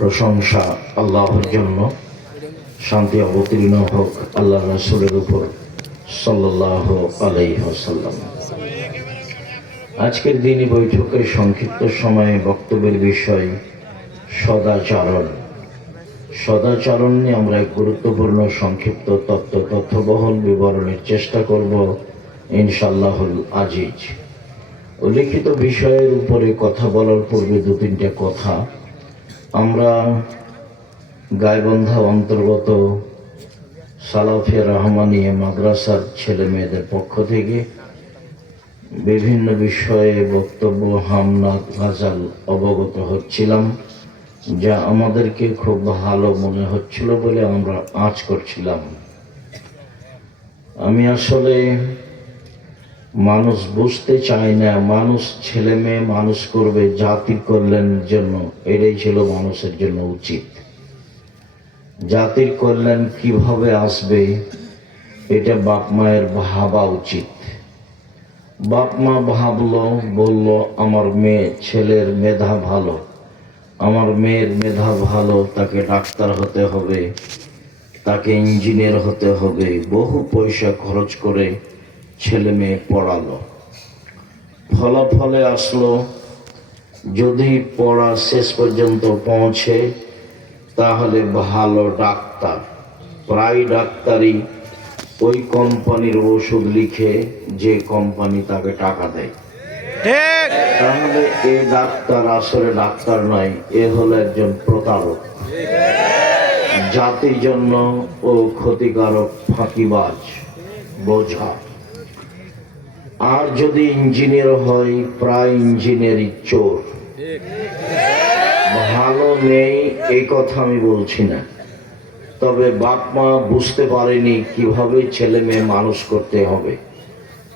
প্রশংসা আল্লাহর জন্য, শান্তি অবতীর্ণ হোক আল্লাহ রাসূলের উপর সাল্লাল্লাহু আলাইহি ওয়াসাল্লাম। আজকের দিনই বৈঠকের সংক্ষিপ্ত সময়ে বক্তব্যের বিষয় সদাচরণ। সদাচরণ নিয়ে আমরা এক গুরুত্বপূর্ণ সংক্ষিপ্ত তথ্যবহুল বিবরণের চেষ্টা করব ইনশাআল্লাহুল আজিজ। উল্লিখিত বিষয়ের উপরে কথা বলার পূর্বে দু তিনটা কথা। আমরা গাইবান্ধা অন্তর্গত সালাফিয়া রহমানিয়া মাদ্রাসার ছেলে মেয়েদের পক্ষ থেকে বিভিন্ন বিষয়ে বক্তব্য হামনাত গাজাল অবগত হচ্ছিলাম, যা আমাদেরকে খুব ভালো মনে হচ্ছিল বলে আমরা আঁচ করছিলাম। আমি আসলে মানুষ বুঝতে চায় না, মানুষ ছেলে মেয়ে মানুষ করবে জাতির কল্যাণের জন্য, এটাই ছিল মানুষের জন্য উচিত। জাতির কল্যাণ কিভাবে আসবে এটা বাপ মায়ের ভাবা উচিত। বাপ মা ভাবলো, বলল আমার মেয়ে ছেলের মেধা ভালো, আমার মেয়ের মেধা ভালো, তাকে ডাক্তার হতে হবে, তাকে ইঞ্জিনিয়ার হতে হবে, বহু পয়সা খরচ করে ছেলে মেয়ে পড়ালো। ফলাফলে আসলো যদি পড়া শেষ পর্যন্ত পৌঁছে তাহলে ভালো ডাক্তার, প্রায় ডাক্তারই ওই কোম্পানির ওষুধ লিখে যে কোম্পানি তাকে টাকা দেয়। তাহলে এ ডাক্তার আসলে ডাক্তার নয়, এ হলো একজন প্রতারক, জাতির জন্য ও ক্ষতিকারক, ফাঁকিবাজ, বোঝা। আর যদি ইঞ্জিনিয়ার হয় প্রায় ইঞ্জিনিয়ারি চোর। ভালো নেই এই কথা আমি বলছি না, তবে বাপ মা বুঝতে পারেনি কিভাবে ছেলে মেয়ে মানুষ করতে হবে।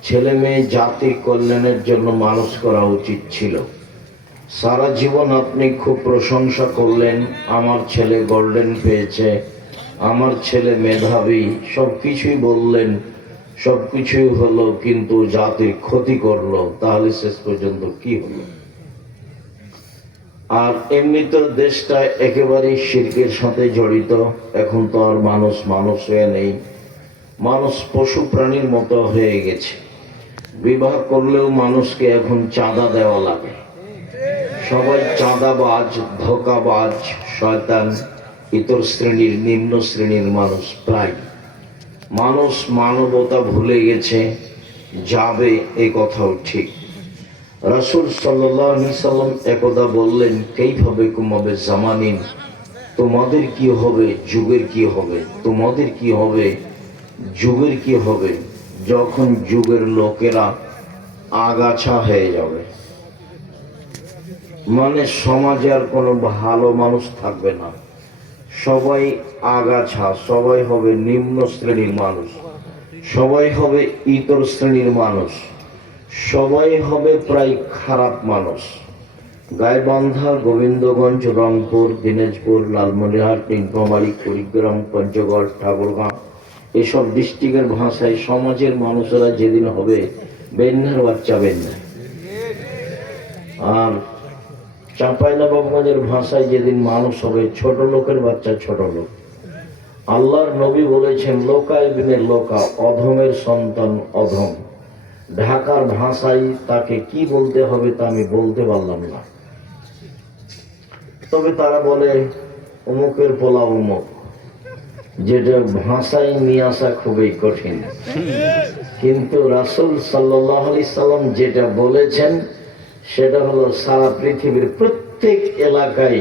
ছেলে মেয়ে জাতির কল্যাণের জন্য মানুষ করা উচিত ছিল। সারা জীবন আপনি খুব প্রশংসা করলেন, আমার ছেলে গোল্ডেন পেয়েছে, আমার ছেলে মেধাবী, সবকিছুই বললেন, সবকিছুই হলো, কিন্তু জাতির ক্ষতি করলো, তাহলে শেষ পর্যন্ত কি হলো? আর এমনি তো দেশটা একেবারেই শিরকের সাথে জড়িত। এখন তো আর মানুষ মানুষ হয়ে নেই, মানুষ পশু প্রাণীর মতো হয়ে গেছে। বিবাহ করলেও মানুষকে এখন চাঁদা দেওয়া লাগে। সবাই চাঁদাবাজ, ধোঁকাবাজ, শয়তান, ইতর শ্রেণীর, নিম্ন শ্রেণীর মানুষ। প্রায় মানুষ মানবতা ভুলে গেছে, যাবে এই কথাও ঠিক। রাসূল সাল্লাল্লাহু আলাইহি সাল্লাম একদা বললেন, কাইফা কুমাবে জামানিন, তোমাদের কি হবে, যুগের কি হবে, তোমাদের কি হবে, যুগের কি হবে, যখন যুগের লোকেরা আগাছা হয়ে যাবে। মানে সমাজে আর কোনো ভালো মানুষ থাকবে না, সবাই আগাছা, সবাই হবে নিম্ন শ্রেণীর মানুষ, সবাই হবে ইতর শ্রেণীর মানুষ, সবাই হবে প্রায় খারাপ মানুষ। গাইবান্ধা, গোবিন্দগঞ্জ, রংপুর, দিনাজপুর, লালমনিরহাট, নীলফামারী, কুড়িগ্রাম, পঞ্চগড়, ঠাকুরগাঁও, এসব ডিস্ট্রিক্টের ভাষায় সমাজের মানুষেরা যেদিন হবে বেন্যার বাচ্চা বেন্যা। আর চাঁপাইনবাবগঞ্জের ভাষায় যেদিন মানুষ হবে ছোট লোকের বাচ্চা ছোট লোক। আল্লাহর নবী বলেছেন, লোকায় বিনে লোকা, অধমের সন্তান অধম। ঢাকার ভাষায় তাকে কি বলতে হবে তা আমি বলতে পারলাম না, তবে তারা বলে অমুকের পোলা অমুক, যেটা ভাষায় নিয়ে আসা খুবই কঠিন। কিন্তু রাসূল সাল্লাল্লাহু আলাইহি সাল্লাম যেটা বলেছেন সেটা হলো সারা পৃথিবীর প্রত্যেক এলাকায়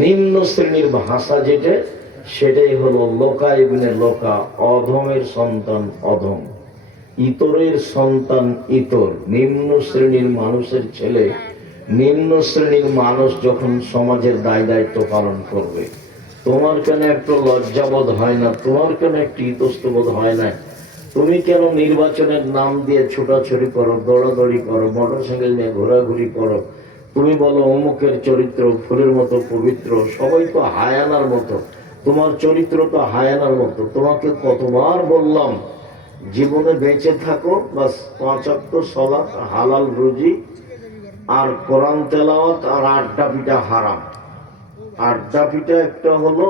নিম্ন শ্রেণীর ভাষা যেটা, সেটাই হলো লোকা ইবনে লোকা, অধমের সন্তান অধম, ইতরের সন্তান ইতর। নিম্ন শ্রেণীর মানুষের ছেলে, নিম্ন শ্রেণীর মানুষ যখন সমাজের দায় দায়িত্ব পালন করবে, তোমার কেন একটু লজ্জাবোধ হয় না? তোমার কেন একটু ইতস্তবোধ হয় না? তুমি কেন নির্বাচনের নাম দিয়ে ছোটাছুটি করো, দৌড়াদৌড়ি করো, মোটরসাইকেল নিয়ে ঘোরাঘুরি করো? তুমি বলো অমুকের চরিত্র ফুলের মতো পবিত্র, সবাই তো হায়ানার মতো, তোমার চরিত্র তো হায়ানার মতো। তোমাকে কতবার বললাম জীবনে বেঁচে থাকো, বাস 5 ওয়াক্ত সালাত, হালাল রুজি, আর কোরআন তেলাওয়াত, আর আড্ডা পিটা হারাম। আড্ডা পিঠা একটা হলো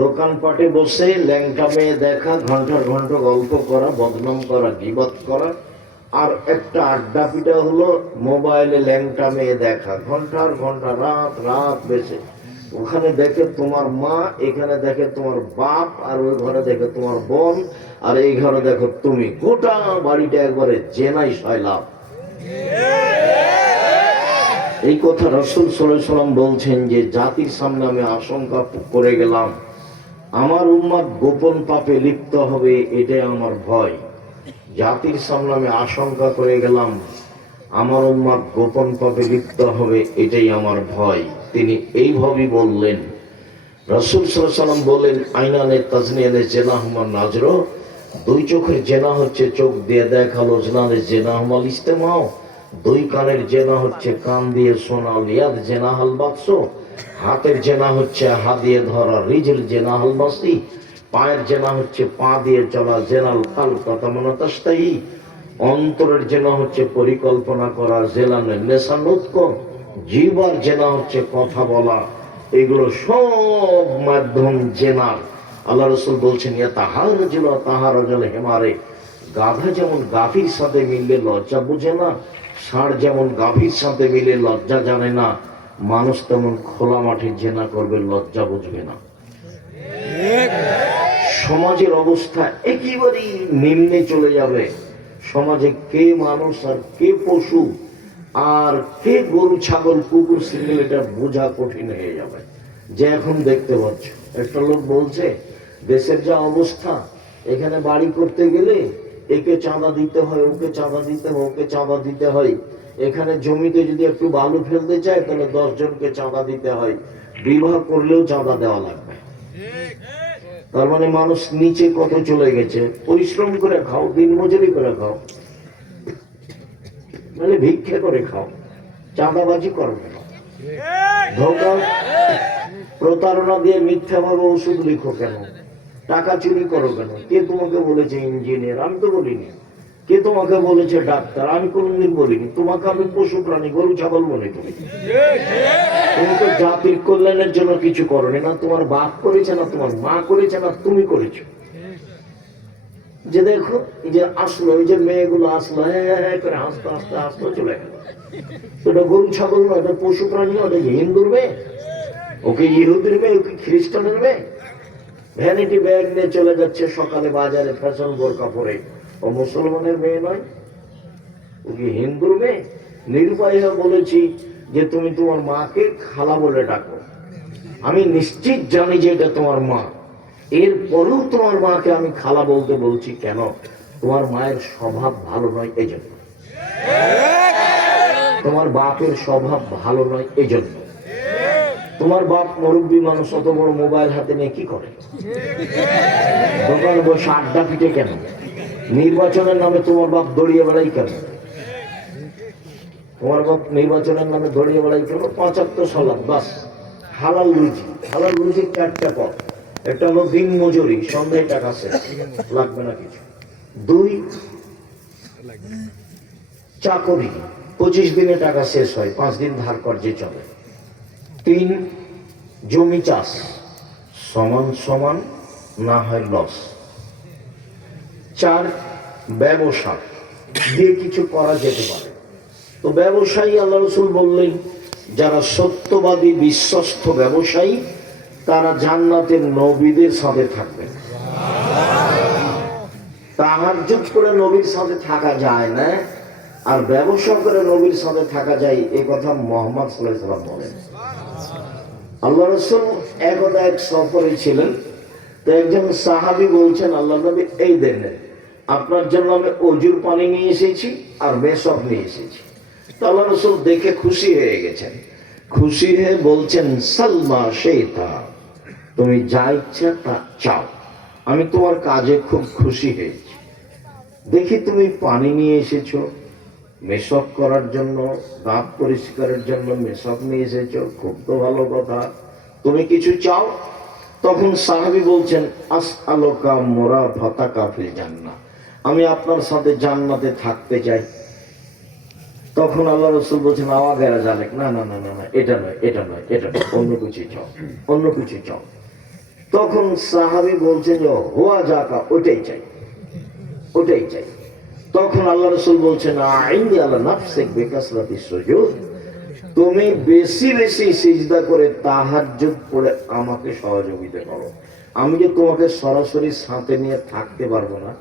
দোকানপাটে বসে ল্যাংটা মেয়ে দেখা, ঘন্টার ঘন্টা গল্প করা, বদনাম করা, গীবত করা। আর একটা আড্ডা পিঠা হলো মোবাইলে ল্যাংটা মেয়ে দেখা, ঘন্টার ঘন্টা রাত রাত বেশি। ওখানে দেখে তোমার মা, এখানে দেখে তোমার বাপ, আর ওই ঘরে দেখে তোমার বোন, আর এই ঘরে দেখো তুমি। গোটা বাড়িটা একবারে জেনাই সয়লাভ। এই কথা রাসূল সাল্লাল্লাহু আলাইহি ওয়াসাল্লাম বলছেন যে জাতির সামনে আমি আশঙ্কা করে গেলাম আমার উম্মত গোপন পাপে লিপ্ত হবে, এটাই আমার ভয়। জাতির সামনে আমি আশঙ্কা করে গেলাম আমার উম্মত গোপন পাপে লিপ্ত হবে, এটাই আমার ভয়। তিনি এইভাবেই বললেন। রাসূল সাল্লাল্লাহু আলাইহি ওয়াসাল্লাম বলেন, আইনানে তাজনিয়ানে জেনাহুমা নাজর, দুই চোখের জেনা হচ্ছে চোখ দিয়ে দেখা, লোজনানে জেনাহুমাল ইস্তেমাও, দুই কানের জেনা হচ্ছে কান দিয়ে শোনা, লিয়াদ জেনা হাল বাক্স, হাতের জেনা হচ্ছে হাত দিয়ে ধরা, রিজল জেনা হাল বাসি, পায়ের জেনা হচ্ছে পা দিয়ে চলা, জেনাল কাল কথা মনে তাস্তাই, অন্তরের জেনা হচ্ছে পরিকল্পনা করা, জেলানের নেশানুৎক, জিহ্বার জেনা হচ্ছে কথা বলা। এগুলো সব মাধ্যম জেনার। আল্লাহ রাসূল বলছেন, ইয়া তাহার জেলা তাহার জেলা হেমারে, গাধা যেমন গাভীর সাথে মিললে লজ্জা বুঝে না, ষাঁড় যেমন গাভীর সাথে মিলে লজ্জা জানে না, মানুষ তেমন খোলা মাঠে জেনা করবে, লজ্জা বুঝবে না। সমাজের অবস্থা একেবারেই নিম্নে চলে যাবে। সমাজে কে মানুষ আর কে পশু আর কে গরু ছাগল কুকুর সিঙ্গেল, এটা বোঝা কঠিন হয়ে যাবে। যে এখন দেখতে পাচ্ছ, একটা লোক বলছে দেশের যা অবস্থা, এখানে বাড়ি করতে গেলে একে চাঁদা দিতে হয়, ওকে চাঁদা দিতে হয়, ওকে চাঁদা দিতে হয়। এখানে জমিতে যদি একটু বালু ফেলতে চায় তাহলে 10 জনকে চাঁদা দিতে হয়, বিবাহ করলেও চাঁদা দেওয়া লাগবে। তার মানে মানুষ নিচে কত চলে গেছে। পরিশ্রম করে খাও, দিন মজুরি করে খাও, মানে ভিক্ষে করে খাও, চাঁদাবাজি করো কেন? ধোঁকা প্রতারণা দিয়ে মিথ্যা ভাবে ওষুধ লিখো কেন? টাকা চুরি করো কেন? কে তোমাকে বলেছে ইঞ্জিনিয়ার? আমি তো বলিনি। কে তোমাকে বলেছে ডাক্তার? আমি কোনদিন বলিনি। তোমাকে আমি পশু প্রাণী, গরু ছাগল মনে করি। তুমি তো জাতির কল্যাণের জন্য কিছু করোনি, না তোমার বাপ করেছে, না তোমার মা করেছে, না তুমি করেছো। যে দেখো এই যে আসলো, এই যে মেয়েগুলো আসলো, হ্যাঁ করে হাসতে হাসতে হাসতে চলে গেল। ওটা গরু ছাগল নয়, ওটা পশু প্রাণী, ওটা হিন্দুর মেয়ে, ওকে ইহুদির মেয়ে, ওকে খ্রিস্টানের মেয়ে। ভ্যানিটি ব্যাগ নিয়ে চলে যাচ্ছে সকালে বাজারে ফ্যাশন বোরকা পরে, ও মুসলমানের মেয়ে নয়, ও কি হিন্দুর মেয়ে? নিরুপায় বলেছি যে তুমি তোমার মাকে খালা বলে ডাকো। আমি নিশ্চিত জানি যে এটা তোমার মা, এরপরেও তোমার মাকে আমি খালা বলতে বলছি কেন? তোমার মায়ের স্বভাব ভালো নয় এই জন্য, তোমার বাপের স্বভাব ভালো নয় এই জন্য। তোমার বাপ মুরব্বী মানুষ, অত বড় মোবাইল হাতে নিয়ে কি করে? দোকানে বসে আড্ডা পিটে কেন? নির্বাচনের নামে তোমার বাপ দড়িয়ে বেড়াই কেন? তোমার বাপ নির্বাচনের নামে দড়িয়ে বেড়াই কেন? 75 সালাদ বাস, হালাল রুজি। হালাল রুজি 4টা পথ। একটা হলো দিন মজুরি, সন্ধ্যায় টাকা শেষ, লাগবে না কিছু। 2 চাকরি, 25 দিনে টাকা শেষ হয়, 5 দিন ধার কর্জে চলে। 3 জমি চাষ, সমান সমান না হয় লস। 4 ব্যবসা, দিয়ে কিছু করা যেতে পারে। তো ব্যবসায়ী, আল্লাহ রাসূল বললেন যারা সত্যবাদী বিশ্বস্ত ব্যবসায়ী তারা জান্নাতের নবীদের সাথে থাকবেন। তাহাজ্জুদ করে নবীর সাথে থাকা যায় না, আর ব্যবসা করে নবীর সাথে থাকা যায়, এ কথা মুহাম্মদ সাল্লাল্লাহু আলাইহি ওয়াসাল্লাম বলেন। আল্লাহ রাসূল একদা এক সফরে ছিলেন, তো একজন সাহাবী বলছেন, আল্লাহ নবী এই দেন, আপনার জন্য আমি অজুর পানি নিয়ে এসেছি আর মেসক নিয়ে এসেছি। তো আল্লাহ রাসূল দেখে খুশি হয়ে গেছেন। খুশি হয়ে বলছেন, সালমা শেতা, তুমি যা ইচ্ছা তা চাও, আমি তোমার কাজে খুব খুশি হয়েছি। দেখি তুমি পানি নিয়ে এসেছো, মেসক করার জন্য, দাঁত পরিষ্কারের জন্য মেসক নিয়ে এসেছো, খুব তো ভালো কথা, তুমি কিছু চাও। তখন সাহাবী বলছেন, আসআলুকা মুরাফাতাকা ফিল জান্নাহ, আমি আপনার সাথে জান্নাতে থাকতে চাই। তখন আল্লাহ রসুল বলছেন আওয়াগেরা জালেক, না না না না না, এটা নয় এটা নয় এটা নয়, অন্য কিছু চাও, অন্য কিছু চাও। তখন সাহাবী বলছেন যে হোয়া জাকা, ওটাই চাই, ওটাই চাই। তখন আল্লাহ রসুল বলছেন আইনি আল্লাহ নাফসিক বিকাসরাতিস সুজুদ, তুমি বেশি বেশি সিজদা করে তাহাজ্জুদ পড়ে আমাকে সহযোগিতা করো। আমি যে তোমাকে সরাসরি সাথে নিয়ে থাকতে পারবো না,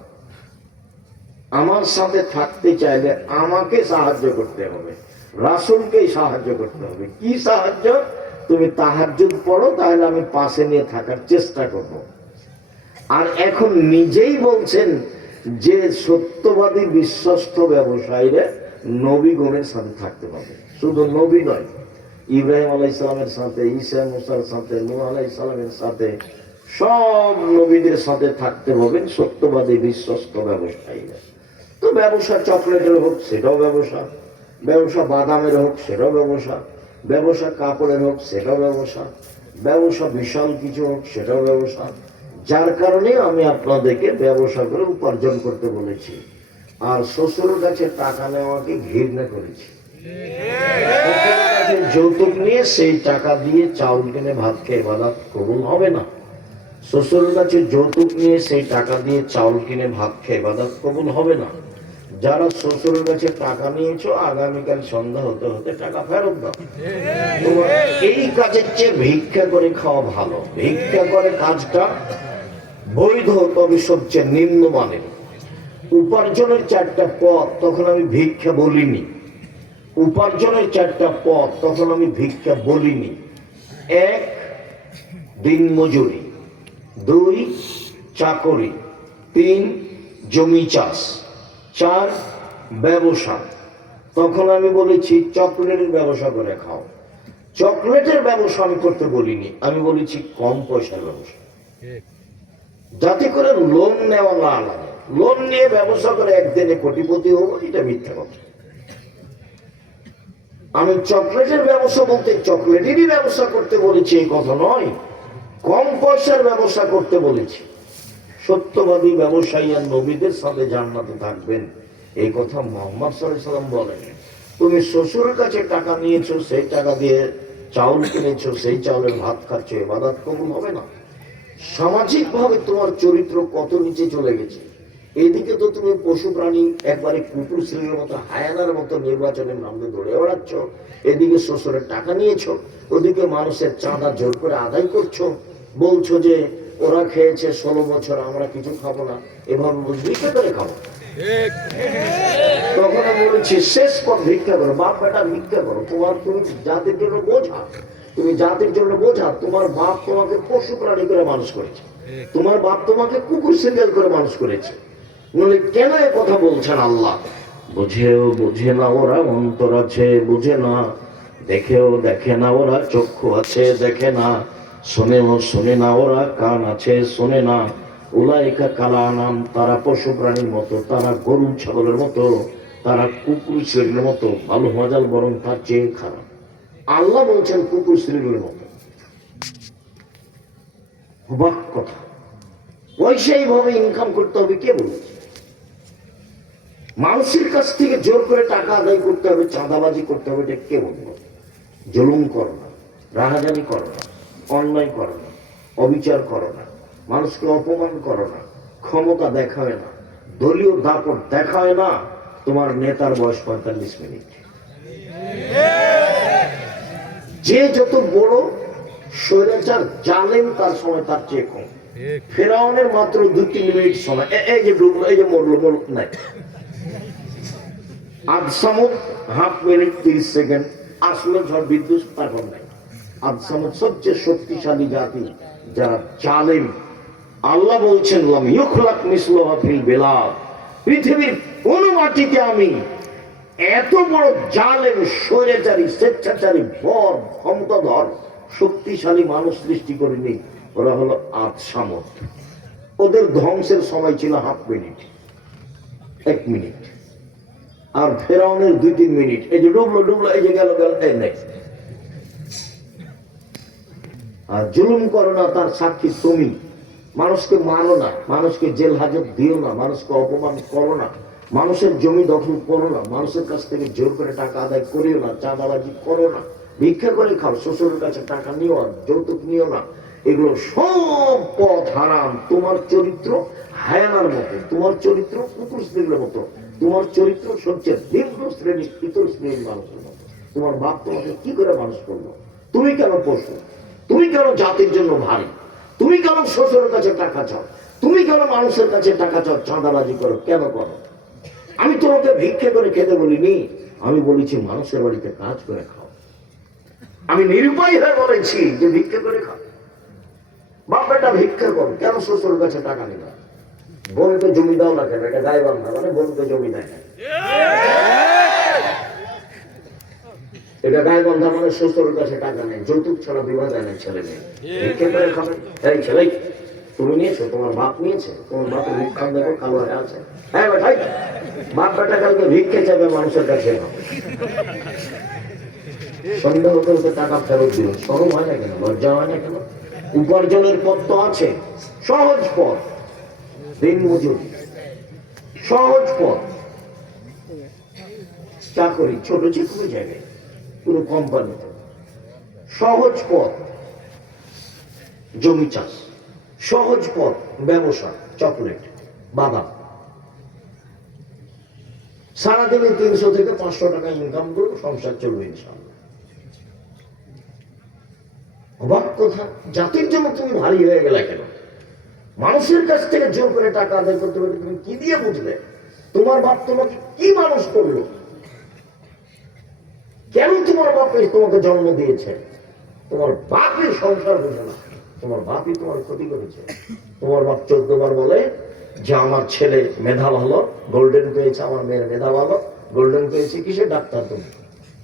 আমার সাথে থাকতে চাইলে আমাকে সাহায্য করতে হবে, রাসূলকেই সাহায্য করতে হবে। কি সাহায্য? তুমি তাহাজ্জুদ পড়ো, তাহলে আমি পাশে নিয়ে থাকার চেষ্টা করব। আর এখন নিজেই বলছেন যে সত্যবাদী বিশ্বস্ত ব্যবসায়ীরা নবীগণের সাথে থাকতে পারবে। শুধু নবী নয়, ইব্রাহিম আলাইহিস সালামের সাথে, ঈসা মুসার সাথে, নূহ আলাইহিস সালামের সাথে, সব নবীদের সাথে থাকতে হবেন সত্যবাদী বিশ্বস্ত ব্যবসায়ীরা। তো ব্যবসা চকলেটের হোক সেটাও ব্যবসা, ব্যবসা বাদামের হোক সেটাও ব্যবসা, ব্যবসা কাপড়ের হোক সেটাও ব্যবসা, ব্যবসা বিশাল কিছু হোক সেটাও ব্যবসা। যার কারণে আমি আপনাদেরকে ব্যবসা করে উপার্জন করতে বলেছি। আর শ্বশুরের কাছে টাকা নেওয়াকে ঘৃণা করেছি। যৌতুক নিয়ে সেই টাকা দিয়ে চাউল কিনে ভাত খেয়ে ইবাদত কবুল হবে না। শ্বশুরের কাছে যৌতুক নিয়ে সেই টাকা দিয়ে চাউল কিনে ভাত খেয়ে ইবাদত কবুল হবে না। যারা শ্বশুরের কাছে টাকা নিয়েছো, আগামীকাল সন্ধ্যা হতে হতে টাকা ফেরত দাও। এই কাজের চেয়ে ভিক্ষা করে খাওয়া ভালো। ভিক্ষা করে কাজটা বৈধ, তবে সবচেয়ে নিম্নমানের। উপার্জনের চারটা পথ, তখন আমি ভিক্ষা বলিনি। উপার্জনের চারটা পথ, তখন আমি ভিক্ষা বলিনি। এক, দিন মজুরি। দুই, চাকরি। তিন, জমি চাষ। চার, ব্যবসা। তখন আমি বলেছি চকলেটের ব্যবসা করে খাও। চকলেটের ব্যবসা আমি করতে বলিনি, আমি বলেছি কম পয়সার ব্যবসা, যাতে করে লোন নেওয়া না লাগে। লোন নিয়ে ব্যবসা করে একদিনে কোটিপতি হবো, এটা মিথ্যা কথা। আমি চকলেটের ব্যবসা বলতে চকলেটেরই ব্যবসা করতে বলেছি এই কথা নয়, কম পয়সার ব্যবসা করতে বলেছি। সত্যবাদী ব্যবসায়ী আর নবীদের সাথে জান্নাতে থাকবেন, এই কথা মুহাম্মদ সাল্লাল্লাহু আলাইহি ওয়াসাল্লাম বলেন। তুমি শ্বশুরের কাছে টাকা নিয়েছো, সেই টাকা দিয়ে চাউল কিনেছো, সেই চাউলের ভাত খাচ্ছো, ইবাদত কবুল হবে না। সামাজিক ভাবে তোমার চরিত্র কত নিচে চলে গেছে। এদিকে তো তুমি পশু প্রাণী একবারে কুকুর শ্রেণীর মতো, হায়ানার মতো নির্বাচনের নামে দৌড়ে বেড়াচ্ছ। এদিকে শ্বশুরের টাকা নিয়েছো, ওদিকে মানুষের চাঁদা জোর করে আদায় করছো। বলছো যে ওরা খেয়েছে 16 বছর, আমরা কিছু খাবো না। এভাবে ভিক্ষা করে খাবো। তখন আমি বলেছি শেষ পথ ভিক্ষা করো। বাপ বেটা ভিক্ষা করো। তুমি জাতির জন্য বোঝা, তুমি জাতির জন্য বোঝা। তোমার বাপ তোমাকে পশু প্রাণী করে মানুষ করেছে, তোমার বাপ তোমাকে কুকুর সিঙ্গেল করে মানুষ করেছে। কেন এ কথা বলছেন আল্লাহ? বুঝেও বুঝে না ওরা, অন্তর আছে বুঝে না, দেখেও দেখে না ওরা, চক্ষু আছে দেখে না, শোনেও শোনে না ওরা, কান আছে শোনে না। উলাইকা কালানাম, তারা পশু প্রাণীর মতো, তারা গরু ছাগলের মতো, তারা কুকুর শ্রেণীর মতো। ভালো মজাল বরং তার চেয়ে খারাপ। আল্লাহ বলছেন কুকুর শ্রেণীর মতো। অবাক কথা। পয়সা এইভাবে ইনকাম করতে হবে কে বলেছে? মানুষের কাছ থেকে জোর করে টাকা আদায় করতে হবে, চাঁদাবাজি করতে হবে, এটা কে বলবো? জুলুম করো না, রাহাজানি করো না, অন্যায় করো না, অবিচার করো না, মানুষকে অপমান করো না, ক্ষমতা দেখায় না, দলীয় দাপট দেখায় না। তোমার নেতার বয়স 45 মিনিট। যে যত বড় স্বৈরাচার জালেম, তার সময় তার চেয়ে কম। ফেরাউনের মাত্র 2-3 মিনিট সময়। এই যে ডুবলো, এই যে মরলো, নাই। আদ সামুদ হাফ মিনিট 30 সেকেন্ড। আসলো ঝড় বিদ্যুৎ, তারপর নাই। আদ সামুদ সবচেয়ে শক্তিশালী জাতি, যারা জালেম। আল্লাহ বলছেন লাম ইউখলাক মিসলুহা ফিল বিলাদ, পৃথিবীর কোন মাটিতে আমি এত বড় জালেম, স্বৈরাচারী, স্বেচ্ছাচারী, বর ক্ষমতাধর, শক্তিশালী মানুষ সৃষ্টি করিনি। ওরা হলো আদ সামুদ। ওদের ধ্বংসের সময় ছিল হাফ মিনিট, 1 মিনিট। আর ফেরাউনের 2-3 মিনিট। এই যে ডুবলো, এই যে গেল, এই নেই। আর জুলুম করো না, তার সাক্ষী তুমি। মানুষকে মারো না, মানুষকে জেল হাজত দিও না, মানুষকে অপমান করো না, মানুষের জমি দখল করো না, মানুষের কাছ থেকে জোর করে টাকা আদায় করিও না, চাঁদাবাজি করো না, ভিক্ষা করে খাও, শ্বশুরের কাছে টাকা নিও না, যৌতুক নিও না। এগুলো সব পথ হারাম। তোমার চরিত্র হায়ানার মতো, তোমার চরিত্র কুকুর শ্রেণীর মতো, তোমার চরিত্র সবচেয়ে নিম্ন শ্রেণীর ইতর শ্রেণীর মানুষের মতো। তোমার বাপ তোমাকে কি করে মানুষ করলো? তুমি কেন পশু? তুমি কেন জাতির জন্য ভারী? তুমি কেন শ্বশুরের কাছে টাকা চাও? তুমি কেন মানুষের কাছে টাকা চাও, চাঁদাবাজি করো? কেন করো? আমি তোমাকে ভিক্ষে করে খেতে বলিনি, আমি বলেছি মানুষের বাড়িতে কাজ করে খাও। আমি নিরুপায় হয়ে বলেছি যে ভিক্ষে করে খাও। বাপ বেটা ভিক্ষা করো, কেন শ্বশুরের কাছে টাকা নিবা? বোনকে জমি দাও না কেন? এটা গায়ে বান্ধা, মানে বোনকে জমি দেয় না। এটা গায়ে বান্ধা মানে শ্বশুরের কাছে টাকা নেই, যৌতুক ছাড়া বিবাহ দেয় না ছেলে মেয়ে। ভিক্ষে করে খাবে। এই ছেলে, তুমি নিয়েছো? তোমার বাপ নিয়েছে? তোমার বাপের ভিক্ষা দেখো কালো হয়ে আছে। হ্যাঁ ভাই, বাপ বেটা কালকে ভিক্ষে যাবে মানুষের কাছে। সন্দেহ হতে হতে টাকা ফেরত দিল। শরম হয় না কেন? লজ্জা হয় না কেন? উপার্জনের পথ তো আছে, সহজ পথ, দিন মজুরি, সহজ পথ, চাকরি, ছোট যে কোনো জায়গায়, পুরো কোম্পানিতে সহজ পথ, জমি চাষ সহজ পথ, ব্যবসা, চকলেট, বাদাম। সারাদিনে 300 থেকে 500 টাকা ইনকাম করবো, সংসার চলবে ইনশাআল্লাহ। অবাক কথা, জাতির জন্য তুমি ভারী হয়ে গেলে কেন? মানুষের কাছ থেকে জোর করে টাকা আদায় করতে পারবে, তুমি কি দিয়ে বুঝলে? তোমার বাপ তোমাকে কি মানুষ করলো? কেন তোমার বাপের তোমাকে জন্ম দিয়েছে? তোমার বাপের সংসার বুঝে না, তোমার বাপই তোমার ক্ষতি করেছে। তোমার বাপ 14 বার বলে যে আমার ছেলে মেধা ভালো, গোল্ডেন পেয়েছে, আমার মেয়ের মেধা ভালো, গোল্ডেন পেয়েছে। কিসের ডাক্তার তুমি?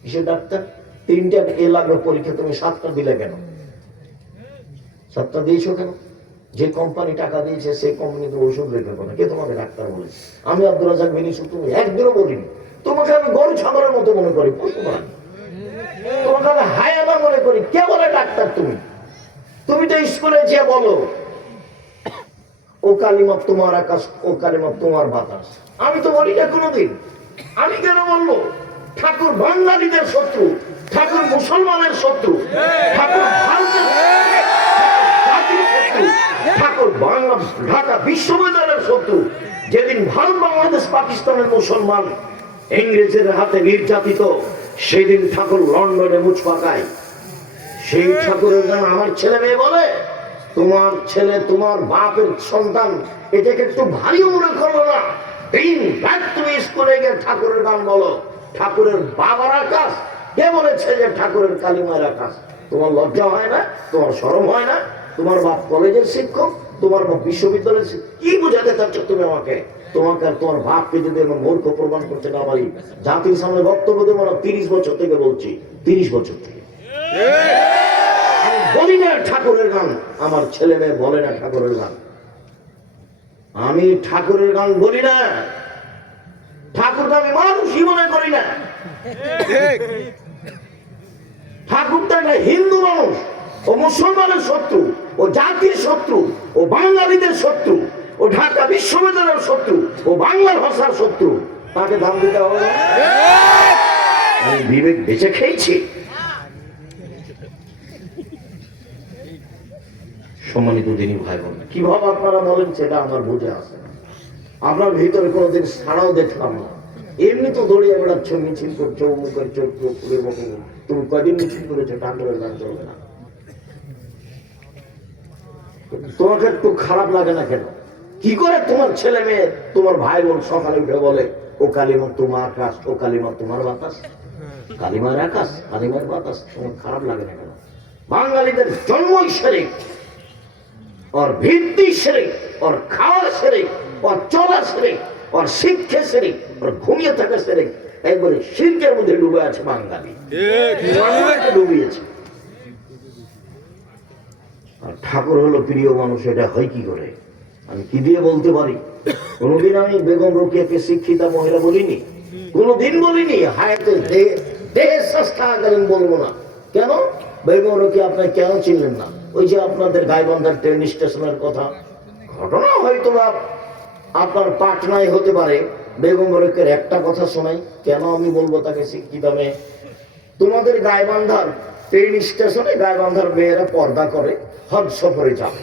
কিসের ডাক্তার? 3টা এ লাগলো পরীক্ষা, তুমি 7টা দিলে কেন? 7টা দিয়েছো কেন? যে কোম্পানি টাকা দিয়েছে সেই কোম্পানিতে ওষুধ লেখে না, কে তোমাকে ডাক্তার বলেছে? আমি আব্দুল রাজাক বিনিশু, তুমি একদিনও বলিনি। তোমাকে আমি গরু ছাগলের মতো মনে করি, পশু প্রাণী। তোমাকে আমি হায়ানা মনে করি, কে বলে ডাক্তার তুমি? তুমি তো স্কুলে যে বলো ও কালিমা তোমার আকাশ, ও কালিমা তোমার বাতাস। আমি তো বলি না কোনোদিন। আমি কেন বলবো? ঠাকুর বাঙালিদের শত্রু, ঠাকুর মুসলমানের শত্রু, ঠাকুর ভারতের শত্রু, ঠাকুর বাংলা ঢাকা বিশ্ববিদ্যালয়ের শত্রু। যেদিন ভারত বাংলাদেশ পাকিস্তানের মুসলমান ইংরেজের হাতে নির্যাতিত, সেদিন ঠাকুর লন্ডনে মুছ পাকায়। সেই ঠাকুরের গান আমার ছেলে মেয়ে বলে, তোমার ছেলে তোমার বাপের সন্তান, এটাকে একটু ভারী মনে করো না? 3 রাত তুমি স্কুলে গিয়ে ঠাকুরের গান বলো। ঠাকুরের বাবার আকাশ, কে বলেছে যে ঠাকুরের কালিমার আকাশ? তোমার লজ্জা হয় না? তোমার শরম হয় না? তোমার বাপ কলেজের শিক্ষক, তোমার বাপ বিশ্ববিদ্যালয়ের শিক্ষক। কি বুঝাতে চাচ্ছ তুমি আমাকে? তোমাকে আর তোমার বাপকে যদি আমি মূর্খ প্রমাণ করতে না পারি, জাতির সামনে বক্তব্য দেবো না। 30 বছর থেকে বলছি, 30 বছর থেকে বলি না ঠাকুরের গান। আমার ছেলে মেয়ে বলে না ঠাকুরের গান। আমি ঠাকুরের গান বলি না। ঠাকুরকে আমি মানুষই মনে করি না। ঠাকুরটা একটা হিন্দু মানুষ, ও মুসলমানের শত্রু, ও জাতির শত্রু, ও বাঙালিদের শত্রু, ও ঢাকা বিশ্ববিদ্যালয়ের শত্রু, ও বাংলা ভাষার শত্রু। তাকে দাম দিতে হবে না? আমি বিবেক বেঁচে খেয়েছি। সম্মানিত দিনী ভাই বোন, কিভাবে আপনারা বলেন সেটা আমার বুঝে আসে না। আপনার ভিতরে কোনোদিন ছাড়াও দেখলাম না। এমনি তো দৌড়িয়ে বেড়াচ্ছ, মিছিল করছো, মুখের চোখ ফুলের মতো। তুমি কয়দিন মিছিল করেছো? ঠাকুরের গান চলবে না। তোমাকে একটু খারাপ লাগে না কেন? কি করে তোমার ছেলে মেয়ে, তোমার ভাই বোন সকালে উঠে বলে ও কালিমা তোমার আকাশ, ও কালিমা তোমার বাতাস? কালিমার আকাশ, কালিমার বাতাস, তোমার খারাপ লাগে না কেন? বাঙালিদের জন্মই শিরক, और ভিত্তি শিরক, और খাওয়া শিরক, और চলা শিরক, और শিক্ষা শিরক, और ঘুমিয়ে থাকা শিরক। একবারে শিরকের মধ্যে ডুবে আছে বাঙালি, ডুবিয়েছে। আর ঠাকুর হলো প্রিয় মানুষ, এটা হয় কি করে? আমি কি দিয়ে বলতে পারি? কোনোদিন আমি বেগম রোকেয়াকে শিক্ষিতা মহিলা বলিনি, কোনোদিন বলিনি। হায়াতে দেহের চেষ্টা গেলেন বলবো না। কেন? বেগম রোকেয়া আপনার কেন চিনলেন না? ওই যে আপনাদের গাইবান্ধার ট্রেন স্টেশনের কথা, ঘটনা হয়তো আপনার পাটনায় হতে পারে, বেগম রোকেয়ার একটা কথা শোনাই, কেন আমি বলবো তাকে শিক্ষিত মেয়ে। তোমাদের গাইবান্ধার ট্রেন স্টেশনে গাইবান্ধার মেয়েরা পর্দা করে হজ সফরে যাবে,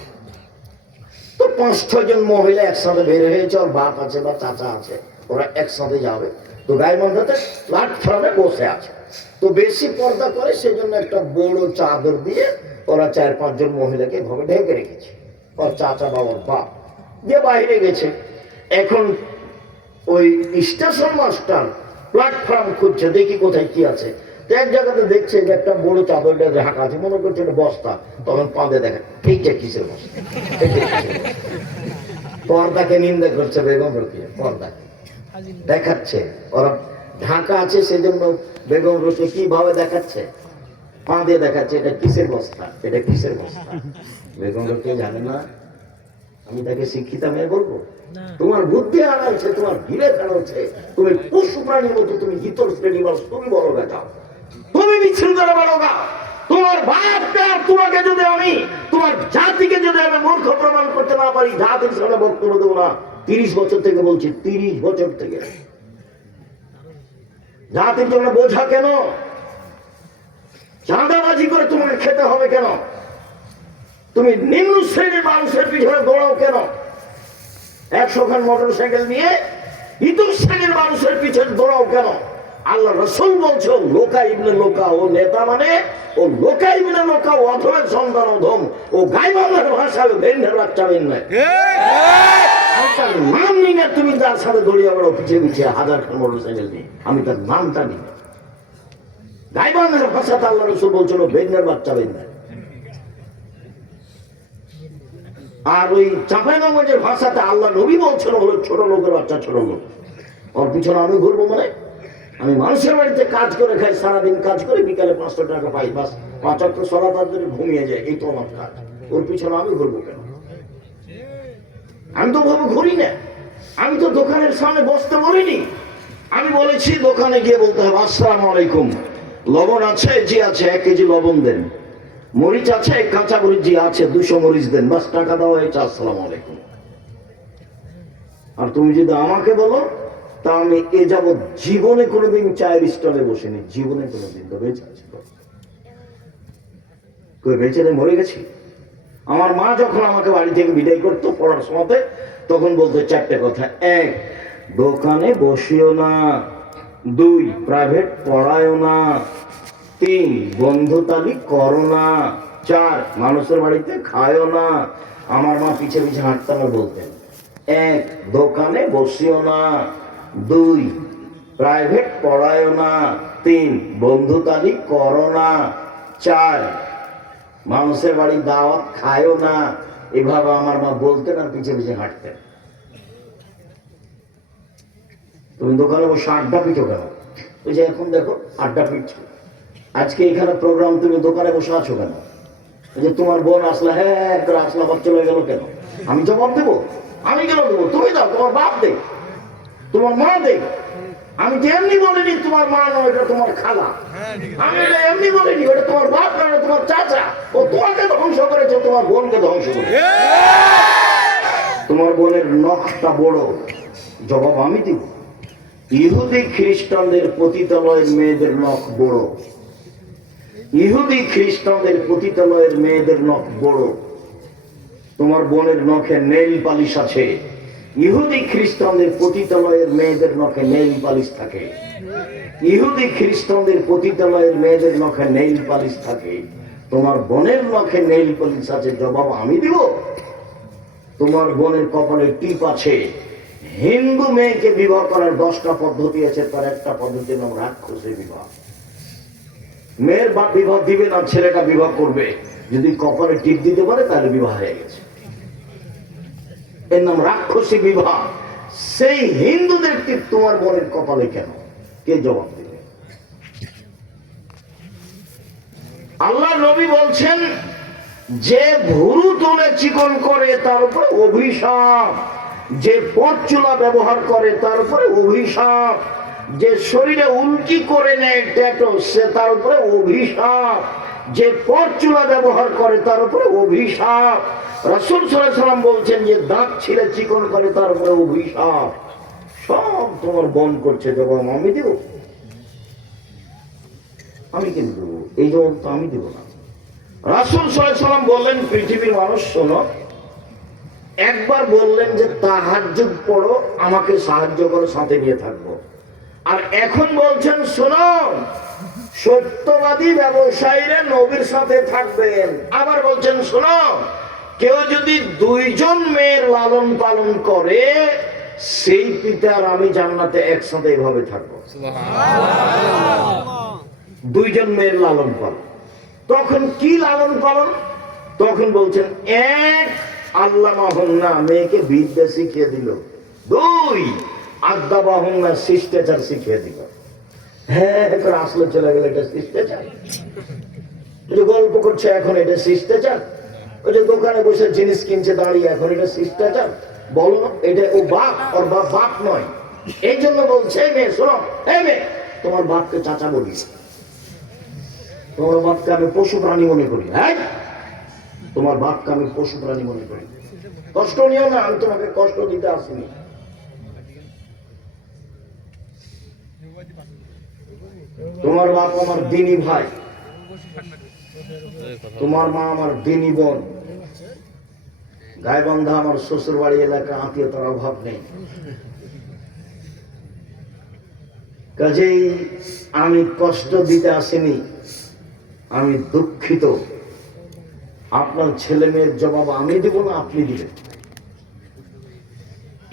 তো 5-6 জন মহিলা একসাথে বের হয়েছে, ওর বাপ আছে বা চাচা আছে, ওরা একসাথে যাবে। তো গাইবান্ধাতে প্ল্যাটফর্মে বসে আছে, তো বেশি পর্দা করে সেজন্য একটা বড় চাদর দিয়ে ওরা 4-5 জন মহিলাকে ভাবে ঢেকে রেখেছে। ওর চাচা বাবার বাপ দিয়ে বাইরে গেছে। এখন ওই স্টেশন মাস্টার প্ল্যাটফর্ম খুঁজছে, দেখি কোথায় কি আছে। তো এক জায়গাতে দেখছে যে একটা বড় চাদরটা ঢাকা আছে, মনে করছে একটা বস্তা। তখন পাঁদে দেখে এইটা কিসের বস্তা, পর্দাকে নিন্দা করছে বেগম রোকেয়া, পর্দাকে দেখাচ্ছে ওরা ঢাকা আছে সেজন্য। বেগম রোকেয়া কিভাবে দেখাচ্ছে, পা দিয়ে দেখাচ্ছে এটা কিসের বস্তা, এটা কিসের বস্তা। বেগম রোকেয়া জানে না আমি তাকে শিক্ষিত মেয়ে বলবো? তোমার বুদ্ধি হারাচ্ছে, তোমার বিবেক হারাচ্ছে, তুমি পশু প্রাণীর মতো, তুমি ইতর শ্রেণী মানুষ, তুমি বড় বেটা, তুমি বিশৃঙ্খলা বড় গা। তোমার বাপটা তোমাকে যদি আমি, তোমার জাতিকে যদি আমি মূর্খ প্রমাণ করতে না পারি, জাতির সামনে বক্তব্য দেবো না। 30 বছর থেকে বলছি, 30 বছর থেকে। জাতির জন্য বোঝা কেন? চাঁদাবাজি করে তোমাকে খেতে হবে কেন? তুমি নিম্ন শ্রেণীর মানুষের পিছনে দৌড়াও কেন? 100 খান মোটরসাইকেল নিয়ে ইতর শ্রেণীর মানুষের পিছনে দৌড়াও কেন? আল্লাহ রাসূল বলছে লোকা ইবনে লোকা, ও নেতা মানে ও লোকা ইবনে লোকা, ও অধমের সন্তান, অধম, ও গাইবান্ধার ভাষায় বেন্ডের বাচ্চা বেন্ডে। নাম নি না, তুমি তার সাথে দৌড়িয়ে বেড়াও পিছিয়ে পিছিয়ে 1000 খান মোটরসাইকেল নিয়ে, আমি তার নামটা নিই না। গাইবান্ধার ভাষাতে আল্লাহ রাসূল বলছিল বেন্ডের বাচ্চা বেন্ডে। আর ওই চাঁপাইনবাবগঞ্জের ভাষাতে আল্লাহ নবী বলছিল হলো ছোট লোকের বাচ্চা, ছোট লোক। ওর পিছনে আমি ঘুরবো মানে? আমি মানুষের বাড়িতে কাজ করে খাই, সারাদিন কাজ করে বিকালে 500 টাকা পাই, বাস 5 ওয়াক্ত সালাত আদায় ঘুমিয়ে যায়, এই তো আমার কাজ। ওর পিছনে আমি ঘুরবো কেন? আমি তো ভাবে ঘুরি না, আমি তো দোকানের সামনে বসতে বলিনি। আমি বলেছি দোকানে গিয়ে বলতে হবে আসসালামু আলাইকুম, লবণ আছে? জি আছে, 1 কেজি লবণ দেন। মরিচ আছে? কাঁচা মরিচ? জি আছে, 200 মরিচ দেন। বাস টাকা দেওয়া হয়েছে, আসসালামু আলাইকুম। আর তুমি যদি আমাকে বলো, তা আমি এ যাবৎ জীবনে কোনোদিন চায়ের স্টলে বসিনি, জীবনে কোনোদিন। তো বেঁচে আছি, বেঁচে নেই, মরে গেছি। আমার মা যখন আমাকে বাড়ি থেকে বিদায় করতো পড়ার সময়তে, তখন বলতো 4টে কথা। 1, দোকানে বসিও না। 2, প্রাইভেট পড়ায়ও না। 3, বন্ধুতালি করো না। 4, মানুষের বাড়িতে খায়ও না। আমার মা পিছে পিছে হাঁটতাম, বলতেন 1, দোকানে বসিও না। 2, প্রাইভেট পড়ায়ও না। 3, বন্ধুতালি করো না। 4, মানুষের বাড়ি দাওয়াত খায়ও না। এভাবে আমার মা বলতেন আর পিছে পিছে হাঁটতেন। তুমি দোকানে বসে আড্ডা পিঠো কেন? ওই যে এখন দেখো আড্ডা পিঠছো। আজকে এখানে প্রোগ্রাম, তুমি দোকানে বসে আছো কেন? ওই যে তোমার বোন আসলা, হ্যাঁ আসলা, বাপ চলে গেল কেন? আমি জবাব দেবো? আমি কেন দেবো? তুমি দাও, তোমার বাপ দে, তোমার মা দে। আমি তো এমনি বলিনি তোমার মা নয়, এটা তোমার খালা। আমি এটা এমনি বলিনি, ওটা তোমার বাপ নয়, তোমার চাচা। ও তোমাকে ধ্বংস করেছে, তোমার বোনকে ধ্বংস করেছে। তোমার বোনের নখটা বড়, জবাব আমি দিব। ইহুদি খ্রিস্টানদের পতিতালয়ের মেয়েদের নখ বড়, ইহুদি খ্রিস্টানদের পতিতালয়ের মেয়েদের নখ বড়। তোমার বোনের নখে নেইল পালিশ আছে, ইহুদি খ্রিস্টানদের পতিতালয়ের মেয়েদের নখে নেইল পালিশ থাকে। ইহুদি খ্রিস্টানদের পতিতালয়ের মেয়েদের নখে নেইল পালিশ থাকে, তোমার বোনের নখে নেইল পালিশ আছে, জবাব আমি দিব। তোমার বোনের কপালে টিপ আছে। হিন্দু মেয়েকে বিবাহ করার 10টা পদ্ধতি আছে, তার একটা পদ্ধতির নাম রাক্ষসী বিবাহ। মেয়ের বাপ বিবাহ দিবে না, ছেলেটা বিবাহ করবে। যদি কপালে টিপ দিতে পারে তাহলে বিবাহ হয়ে গেছে, এর নাম রাক্ষসী বিবাহ। সেই হিন্দুদের টিপ তোমার বোনের কপালে কেন? কে জবাব দিবে? আল্লাহ নবী বলছেন, যে ভুরু তুলে চিকন করে তার উপরে অভিশাপ, যে পথ চুলা ব্যবহার করে তার উপরে অভিশাপ, যে শরীরে উল্কি করে নেয় ট্যাটু, সে তার উপরে অভিশাপ, যে পথ চুলা ব্যবহার করে তার উপরে অভিশাপ। রাসূল সাল্লাল্লাহু আলাইহি ওয়াসাল্লাম বলছেন, যে দাঁত ছিলে চিকন করে তার উপরে অভিশাপ। সব তোমার বন করছে, জবাব আমি দেব? আমি কিন্তু এই জবাব তো আমি দেব না। রাসূল সাল্লাল্লাহু আলাইহি ওয়াসাল্লাম বললেন, পৃথিবীর মানুষ শোনো, একবার বললেন যে তাহাজ্জুদ পড়ো, আমাকে সাহায্য করো, সাথে নিয়ে থাকবো। আর এখন বলছেন শোনো, সত্যবাদী ব্যবসায়ীরা নবীর সাথে থাকবেন। আবার বলছেন শোনো, কেউ যদি 2 জন মেয়ের লালন পালন করে, সেই পিতার আমি জান্নাতে একসাথে এভাবে থাকবো। 2 জন মেয়ের লালন পালন। তখন কি লালন পালন? তখন বলছেন, 1 আল্লামাহুন্না, মেয়েকে বিদ্যা শিখিয়ে দিল। 2 আদাবাহুন্না, শিষ্টাচার শিখিয়ে দিল। হ্যাঁ, এখন আসলে চলে গেল, এটা শিষ্টাচার? ওই যে গল্প করছে এখন, এটা শিষ্টাচার? ওই যে দোকানে বসে জিনিস কিনছে দাঁড়িয়ে, এখন এটা শিষ্টাচার? বলো না, এটা ও বাপ, ওর বাপ নয়। এই জন্য বলছে, মেয়ে শোনো, এই মেয়ে, তোমার বাপকে চাচা বলি, তোমার বাপকে আমি পশু প্রাণী মনে করি। হ্যাঁ, তোমার বাপকে আমি পশু প্রাণী মনে করি। কষ্ট নিও না, আমি তোমাকে কষ্ট দিতে আসিনি। তোমার বাপ আমার দিনী ভাই, তোমার মা আমার দিনী বোন, গাইবান্ধা আমার শ্বশুর বাড়ি এলাকা, আত্মীয়তার অভাব নেই। কাজেই আমি কষ্ট দিতে আসিনি, আমি দুঃখিত। আপনার ছেলে মেয়ের জবাব আমি দেব না, আপনি দিবেন।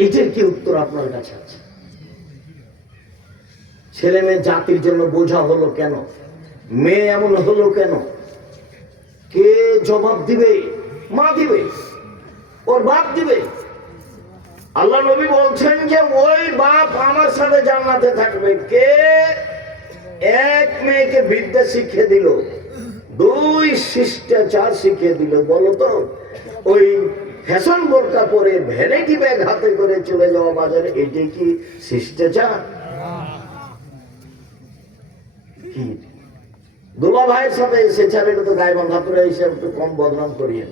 এটার কি উত্তর আপনার কাছে আছে? ছেলে মেয়ে জাতির জন্য বোঝা হলো কেন? মেয়ে এমন হলো কেন? কে জবাব দিবে? মা দিবে, ওর বাপ দিবে। আল্লাহ নবী বলছেন যে ওই বাপ আমার সাথে জান্নাতে থাকবে। কে? 1 মেয়েকে বিদ্যা শিখিয়ে দিল, 2 শিষ্টাচার শিখিয়ে দিল। বলো তো, ওই ফ্যাশন বোরকা পরে ভ্যানিটি ব্যাগ হাতে করে চলে যাওয়া বাজারে, এটাই কি শিষ্টাচার? দুলা ভাইয়ের সাথে এসেছে, আর এটা তো গাইবান্ধা করে এসে একটু কম বদনাম করিয়ে।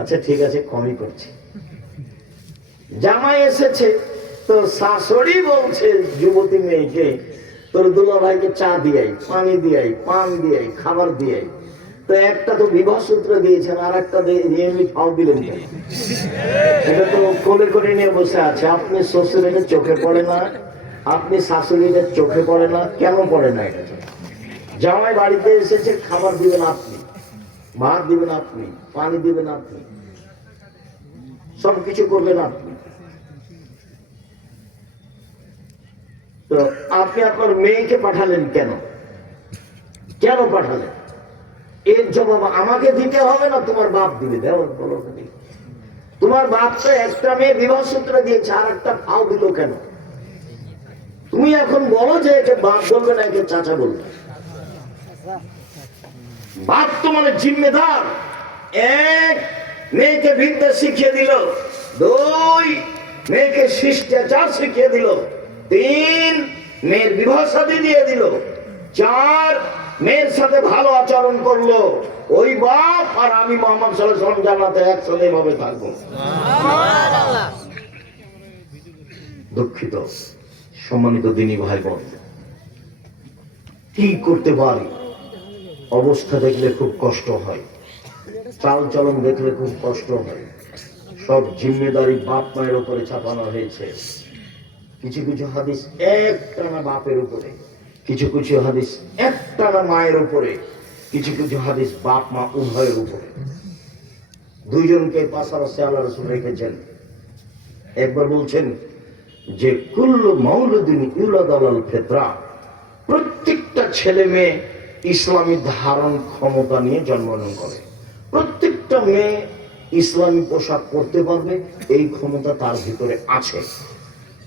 আচ্ছা ঠিক আছে, কমই করছি। জামাই এসেছে, তো শাশুড়ি বলছে যুবতী মেয়েকে, তোর দুলা ভাইকে চা দিয়াই, পানি দিয়াই, পান দিয়াই, খাবার দিয়াই। তো একটা তো বিবাহ সূত্র দিয়েছেন, আর একটা এমনি ফাও দিলেন। এটা তো কোলে করে নিয়ে বসে আছে। আপনি শ্বশুর, এটা চোখে পড়ে না? আপনি শাশুড়ি, এটা চোখে পড়ে না? কেন পড়ে না? এটা জামাই বাড়িতে এসেছে, খাবার দিবেন আপনি, ভাত দিবেন আপনি, পানি দিবেন আপনি, সবকিছু করবেন আপনি। তো আপনি আপনার মেয়েকে পাঠালেন কেন? কেন পাঠালেন? এর জবাব আমাকে দিতে হবে না তোমার বাপ দিবে? দেও, বলো। তোমার বাপ তো একটা মেয়ে বিবাহ সূত্র দিয়েছে, আর একটা ফাও দিল কেন? তুমি এখন বলো যে একে বাপ বলবে না, একে চাচা বলবে। বাপ তো মানে জিম্মেদার। 1 মেয়েকে বিদ্যা শিখিয়ে দিল, 2 মেয়েকে শিষ্টাচার শিখিয়ে দিল, 3 মেয়ের বিবাহ শাদী দিয়ে দিল, 4 মেয়ের সাথে ভালো আচরণ করলো। ওই বাপ আর আমি মুহাম্মদ সাল্লাল্লাহু আলাইহি ওয়াসাল্লাম জান্নাতে একসাথে এভাবে থাকবো। দুঃখিত সম্মানিত দিনী ভাই বোন, কি করতে পারি? অবস্থা দেখলে খুব কষ্ট হয়, চাল চলন দেখলে খুব কষ্ট হয়। সব জিম্মেদারি বাপ মায়ের উপরে চাপানো হয়েছে। কিছু কিছু হাদিস একটানা বাপের উপরে, কিছু কিছু হাদিস একটানা মায়ের উপরে, কিছু কিছু হাদিস বাপ মা উভয়ের উপরে। 2 জনকে পাশাপাশি আল্লাহ রাসূল রেখেছেন। একবার বলছেন যে কুল্লু মাউলুদিন ইউলাদু আলাল ফিতরা, প্রত্যেকটা ছেলে মেয়ে ইসলামী ধারণ ক্ষমতা নিয়ে জন্মগ্রহণ করে। প্রত্যেকটা মেয়ে ইসলামী পোশাক পরতে পারবে, এই ক্ষমতা তার ভিতরে আছে।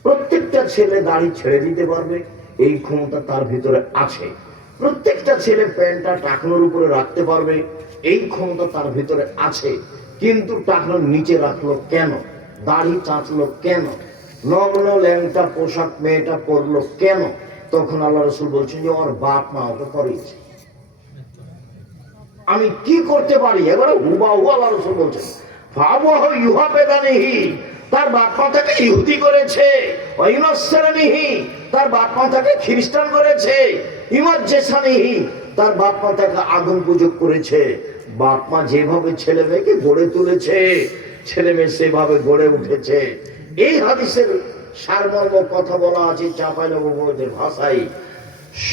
প্রত্যেকটা ছেলে দাড়ি ছেড়ে দিতে পারবে, এই ক্ষমতা তার ভিতরে আছে। প্রত্যেকটা ছেলে প্যান্টটা টাকনোর উপরে রাখতে পারবে, এই ক্ষমতা তার ভিতরে আছে। কিন্তু টাকনোর নিচে রাখলো কেন? দাড়ি চাঁচলো কেন? নগ্ন ল্যাংটা পোশাক মেয়েটা পরলো কেন? তখন আল্লাহ রাসূল বলছেন যে ওর বাপ মা ওকে পরিয়েছে। আমি কি করতে পারি? এবারে হুবাহু আল্লাহ রাসূল বলছেন ফাওয়াহু ইউহাবেদানিহি, তার বাপ মা তাকে ইহুদি করেছে, তার বাপ মা তাকে খ্রিস্টান করেছে, তার বাপ মা তাকে আগুন পূজক করেছে। বাপ মা যেভাবে ছেলে মেয়েকে গড়ে তুলেছে, ছেলে মেয়ে সেভাবে গড়ে উঠেছে। এই হাদিসের সারমর্ম কথা বলা আছে চাঁপাইনবাবগঞ্জের ভাষায়,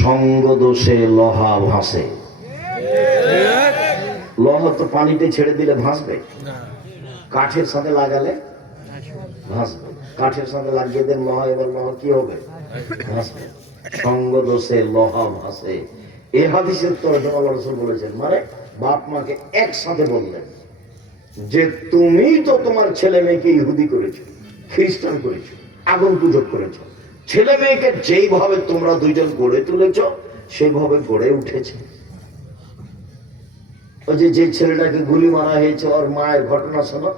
সঙ্গ দোষে লোহা ভাসে। লোহা তো পানিতে ছেড়ে দিলে ভাসবে, কাঠের সাথে লাগালে ভাসবে। কাঠের সাথে লাগিয়ে দেন লোহা, এবার লোহা কি হবে? ভাসবে। সঙ্গ দোষে লোহা ভাসে, এই হাদিসের তর্জমা আল্লাহ রাসূল বলেছেন। মানে বাপ মাকে একসাথে বললেন যে তুমি তো তোমার ছেলে মেয়েকে ইহুদি করেছো, খ্রিস্টান করেছো, আগুন পূজক করেছো। ছেলে মেয়েকে যেইভাবে তোমরা দুইজন গড়ে তুলেছ সেইভাবে গড়ে উঠেছে। ওই যে ছেলেটাকে গুলি মারা হয়েছে, ওর মায়ের ঘটনা শোনো।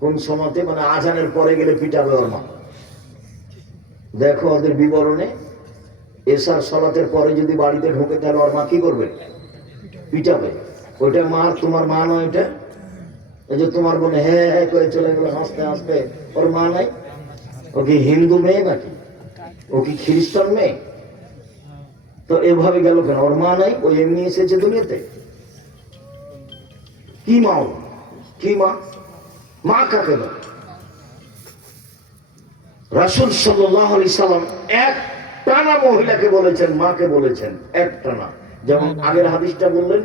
কোন সময়তে? মানে আজানের পরে গেলে পিটাবে ওর মা। দেখো ওদের বিবরণে, এশার সালাতের পরে যদি বাড়িতে ঢোকে তাহলে ওর মা কি করবে? পিটাবে। ওইটা মার, তোমার মা নয় এটা। এই যে তোমার বোন হ্যাঁ হ্যাঁ করে চলে গেল হাসতে হাসতে, ওর মা নাই? ও কি হিন্দু মেয়ে নাকি? ও কি খ্রিস্টান মেয়ে? তো এভাবে গেল কেন? ওর মা নাই, ও এমনি এসেছে দুনিয়াতে। কি মা? কি মা? মা কাকে বলে? রাসূল সাল্লাল্লাহু আলাইহি সাল্লাম এক টানা মহিলাকে বলেছেন, মাকে বলেছেন এক টানা। যেমন আগের হাদিসটা বললেন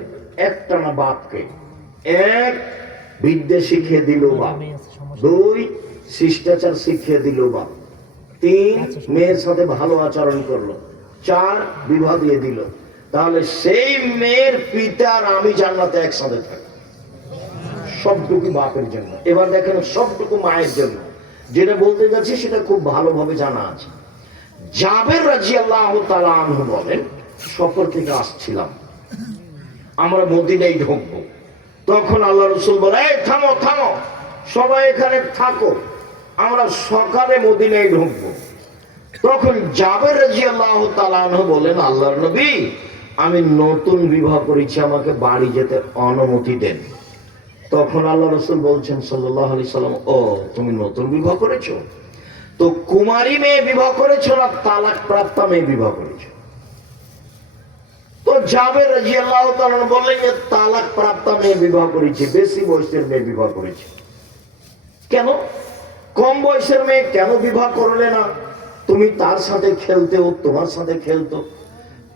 এক টানা বাপকে। এক, বিদ্যে শিখিয়ে দিল বাপ। দুই, শিষ্টাচার শিখিয়ে দিল বাপ। তিন, মেয়ের সাথে ভালো আচরণ করলো। চার, বিবাহ দিয়ে দিল। তাহলে সেই মেয়ের পিতার আমি জান্নাতে একসাথে থাকি। সবটুকু বাপের জন্য। এবার দেখেন সবটুকু মায়ের জন্য। যেটা বলতে যাচ্ছি সেটা খুব ভালোভাবে জানা আছে। জাবের রাদিয়াল্লাহু তাআলা আনহু বলেন, সফর থেকে আসছিলাম, আমরা মদিনায় ঢুকবো। তখন আল্লাহ রাসূল বলে, এই থামো থামো, সবাই এখানে থাকো, আমরা সকালে মদিনায় ঢুকবো। তখন জাবের রাদিয়াল্লাহু তাআলা আনহু বলেন, আল্লাহর নবী, আমি নতুন বিবাহ করেছি, আমাকে বাড়ি যেতে অনুমতি দেন। তখন আল্লাহ রাসূল বলছেন সাল্লাল্লাহু আলাইহি সাল্লাম, ও তুমি নতুন বিবাহ করেছো? তো কুমারী মেয়ে বিবাহ করেছো না তালাক প্রাপ্ত মেয়ে বিবাহ করেছো? তো জাবের রাদিয়াল্লাহু তাআলা বললেন যে তালাক প্রাপ্ত মেয়ে বিবাহ করেছি, বেশি বয়সের মেয়ে বিবাহ করেছি। কেন? কম বয়সের মেয়ে কেন বিবাহ করলে না? তুমি তার সাথে খেলতে, ও তোমার সাথে খেলতো।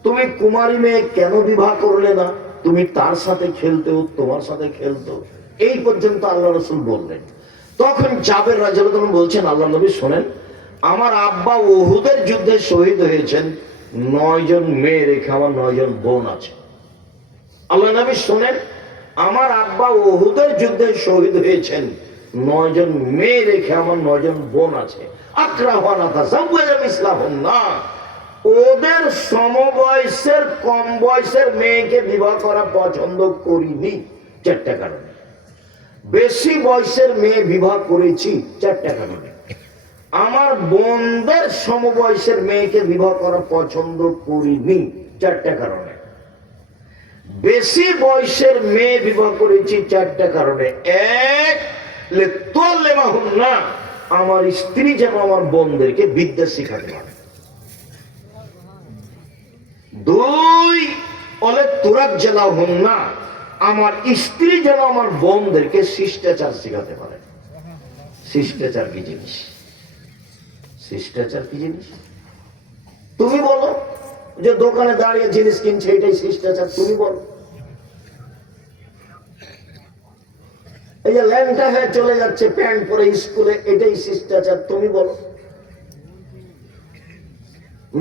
তুমি কুমারী মেয়ে কেন বিবাহ করলে না? তুমি তার সাথে খেলতে, ও তোমার সাথে খেলতো। এই পর্যন্ত আল্লাহ রাসূল বললেন। তখন জাবের রাদিয়াল্লাহু তাআলা বলছেন, আল্লাহ নবী শোনেন, আমার আব্বা উহুদের যুদ্ধে শহীদ হয়েছেন, 9 জন মেয়ে রেখে আমার 9 জন বোন আছে। আল্লাহ নবী শোনেন, আমার আব্বা উহুদের যুদ্ধে শহীদ হয়েছেন, 9 জন মেয়ে রেখে আমার 9 জন বোন আছে। আকরাহুনা তাযাওয়াজা মিসলাহুন্না, ওদের সমবয়সের কম বয়সের মেয়েকে বিবাহ করা পছন্দ করিনি 4টা কারণে। বেশি বয়সের মেয়ে বিবাহ করেছি 4টা কারণে। আমার বোনদের সমবয়সের মেয়েকে বিবাহ করা পছন্দ করিনি 4টা কারণে। বেশি বয়সের মেয়ে বিবাহ করেছি 4টা কারণে। এক, লিতুআল্লিমাহুন্না, আমার স্ত্রী যেন আমার বোনদেরকে বিদ্যা শিখাতে পারে। দুই, লিতুরাজ্জিলাহুন্না, আমার স্ত্রী যেন আমার বোনদেরকে শিষ্টাচার শিখাতে পারে। শিষ্টাচার কি জিনিস? শিষ্টাচার কি জিনিস? তুমি বলো। যে দোকানে দাঁড়িয়ে জিনিস কিনছে, এটাই শিষ্টাচার? তুমি বলো। এই যে ল্যাংটা হয়ে চলে যাচ্ছে প্যান্ট পরে স্কুলে, এটাই শিষ্টাচার? তুমি বলো।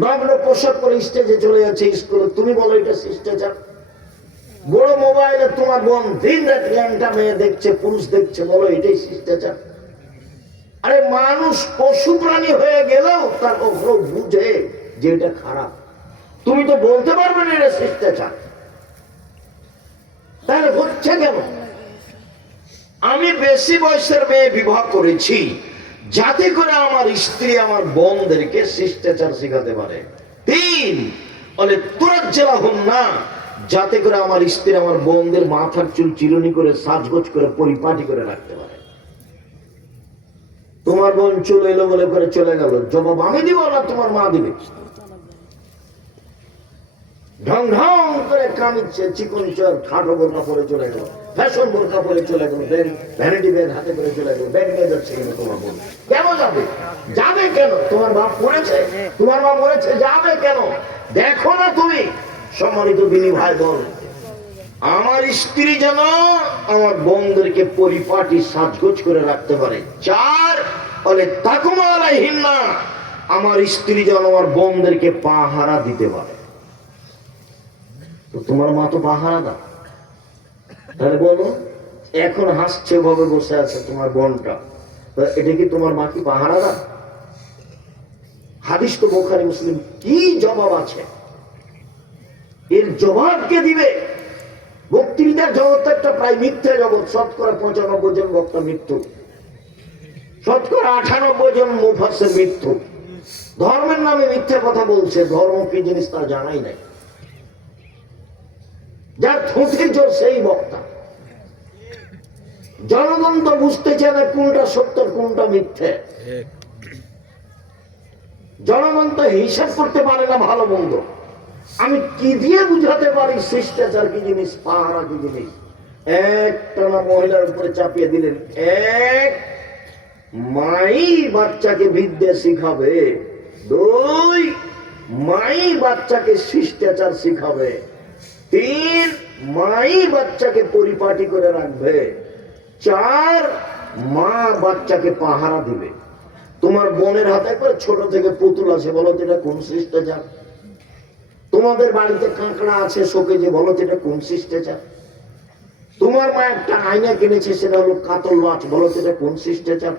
নগ্ন পোশাক পরে স্টেজে চলে যাচ্ছে স্কুলে, তুমি বলো এটা শিষ্টাচার? বড় মোবাইলে তোমার বোন দিন রাত ল্যাংটা মেয়ে দেখছে, পুরুষ দেখছে, বলো এটাই শিষ্টাচার? আরে মানুষ পশু প্রাণী হয়ে গেলেও তার কখনো বুঝে যে এটা খারাপ। তুমি তো বলতে পারবে না এটা শিষ্টাচার। তাহলে হচ্ছে কেন? আমি বেশি বয়সের মেয়ে বিবাহ করেছি যাতে করে আমার স্ত্রী আমার বোনদেরকে শিষ্টাচার শিখাতে পারে। তিন, লিতুরাজ্জিলাহুন্না, যাতে করে আমার স্ত্রী আমার বোনদের মাথার চুল চিরুনি করে সাজগোজ করে পরিপাটি করে রাখতে পারে। তোমার বোন চলে এলো বলে করে চলে গেল, জবাব আমি দিব না তোমার মা দিবে। ঢং ঢং করে কামিচ্ছে, চিকন চর খাটো বোরকা পরে চলে গেল, ফ্যাশন বোরকা পরে চলে গেল, ভ্যানিটি ব্যাগ হাতে করে চলে গেল। ব্যাগ নিয়ে যাচ্ছে কেন তোমার বোন? কেন যাবে? যাবে কেন? তোমার বাপ মরেছে, তোমার মা মরেছে, যাবে কেন? দেখো না তুমি? সম্মানিত বিনি ভাই বোন, আমার স্ত্রী যেন আমার বোনদেরকে পরিপাটি সাজগোজ করে রাখতে পারে। চার বলে তাকুমা আলাইহিন্না, আমার স্ত্রী যেন আমার বোনদেরকে পাহারা দিতে পারে। তো তোমার মা তো পাহারা দাও, তাহলে বলো এখন হাসছে ভাবে বসে আছে তোমার বোনটা, এটা কি তোমার মা কি পাহারা দাও? হাদিস তো বুখারী মুসলিম, কি জবাব আছে এর জবাব কে দিবে? বক্তৃতার জগৎ একটা প্রায় মিথ্যা জগৎ। শতকরা 95 জন বক্তা মৃত্যু, শতকরা 98 জন মুফাসসির মৃত্যু। ধর্মের নামে মিথ্যা কথা বলছে, ধর্ম কি জিনিস তা জানাই নাই। যার ঠোঁটের জোর সেই বক্তা। জনগণ তো বুঝতে চায় না কোনটা সত্য কোনটা মিথ্যে। জনগণ তো হিসাব করতে পারে না ভালো মন্দ। আমি কি দিয়ে বুঝাতে পারি শিষ্টাচার কি জিনিস, পাহারা কি জিনিস? একটা না মহিলার উপরে চাপিয়ে দিলেন, এক মাই বাচ্চাকে বিদ্যা শিখাবে, দুই মাই বাচ্চাকে শিষ্টাচার শিখাবে, তিন মাই বাচ্চাকে পরিপাটি করে রাখবে, চার মা বাচ্চাকে পাহারা দিবে। তোমার বোনের হাতে করে ছোট থেকে পুতুল আছে, বলো তো এটা কোন শিষ্টাচার? তোমাদের বাড়িতে কাঁকড়া আছে শোকেজে, বলো তো এটা কোন শিষ্টাচার? তোমার মা একটা আয়না কিনেছে, সেটা হলো কাতল মাছ, বলো তো এটা কোন শিষ্টাচার?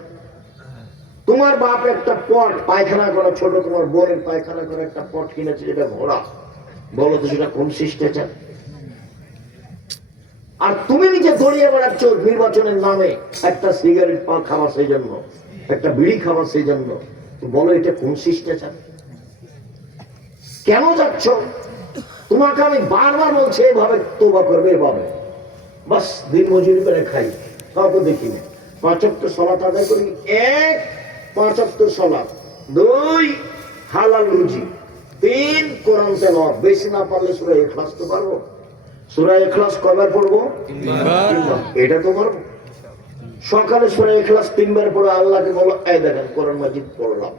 তোমার বাপ একটা পট পায়খানা করা, ছোট তোমার বোনের পায়খানা করে একটা পট কিনেছে, যেটা ঘোড়া, বলো তো সেটা কোন শিষ্টাচার? আর তুমি নিজে দড়িয়ে বেড়াচ্ছ নির্বাচনের নামে, একটা সিগারেট খাওয়া সেই জন্য, একটা বিড়ি খাওয়া সেই জন্য, বলো এটা কোন শিষ্টাচার? কেন যাচ্ছ? তোমাকে আমি বারবার বলছি এভাবে তোবা করবে, এভাবে বাস দিন মজুরি করে খাই, কাউকে দেখি না। 5 ওয়াক্ত সালাত আদায় করি, এক 5 ওয়াক্ত সালাত, দুই হালাল রুজি, তিন কোরআন তেলাওয়াত। বেশি না পারলে সূরা ইখলাস তো পারবো। সূরা ইখলাস কয়বার পড়বো? 3 বার। এটা তো পারবো। সকালে সূরা ইখলাস 3 বার পড়ে আল্লাহকে বলো, এই দেখেন কোরআন মাজিদ পড়লাম,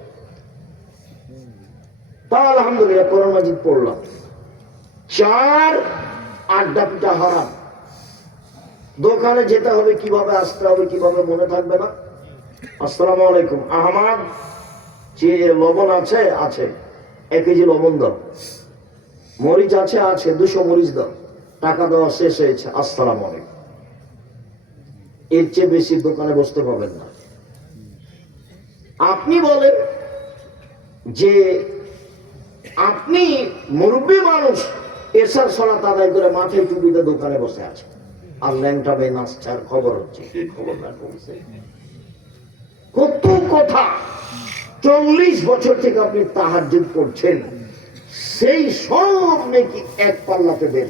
তা আলহামদুলিল্লাহ কোরআন মাজিদ পড়লাম। চার আড্ডা পিটা হারাম। দোকানে যেতে হবে কিভাবে, আসতে হবে কিভাবে, মনে থাকবে না? আসসালামু আলাইকুম আহমদ, লবণ আছে? আছে। 1 কেজি লবণ দাও। মরিচ আছে? আছে। 200 মরিচ দাও। টাকা দেওয়া শেষ হয়েছে, আসসালামু আলাইকুম। এর চেয়ে বেশি দোকানে বসতে পাবেন না। আপনি বলেন যে আপনি মুরব্বী মানুষ, এশার সালাত আদায় করে মাথায় টুপিতে দোকানে বসে আছে, আর ল্যাংটা বে নাচছার খবর হচ্ছে, কি খবর না কমছে কত কথা। 40 বছর থেকে আপনি তাহাজ্জুদ পড়ছেন, সেই সব নাকি এক পাল্লাতে দেন।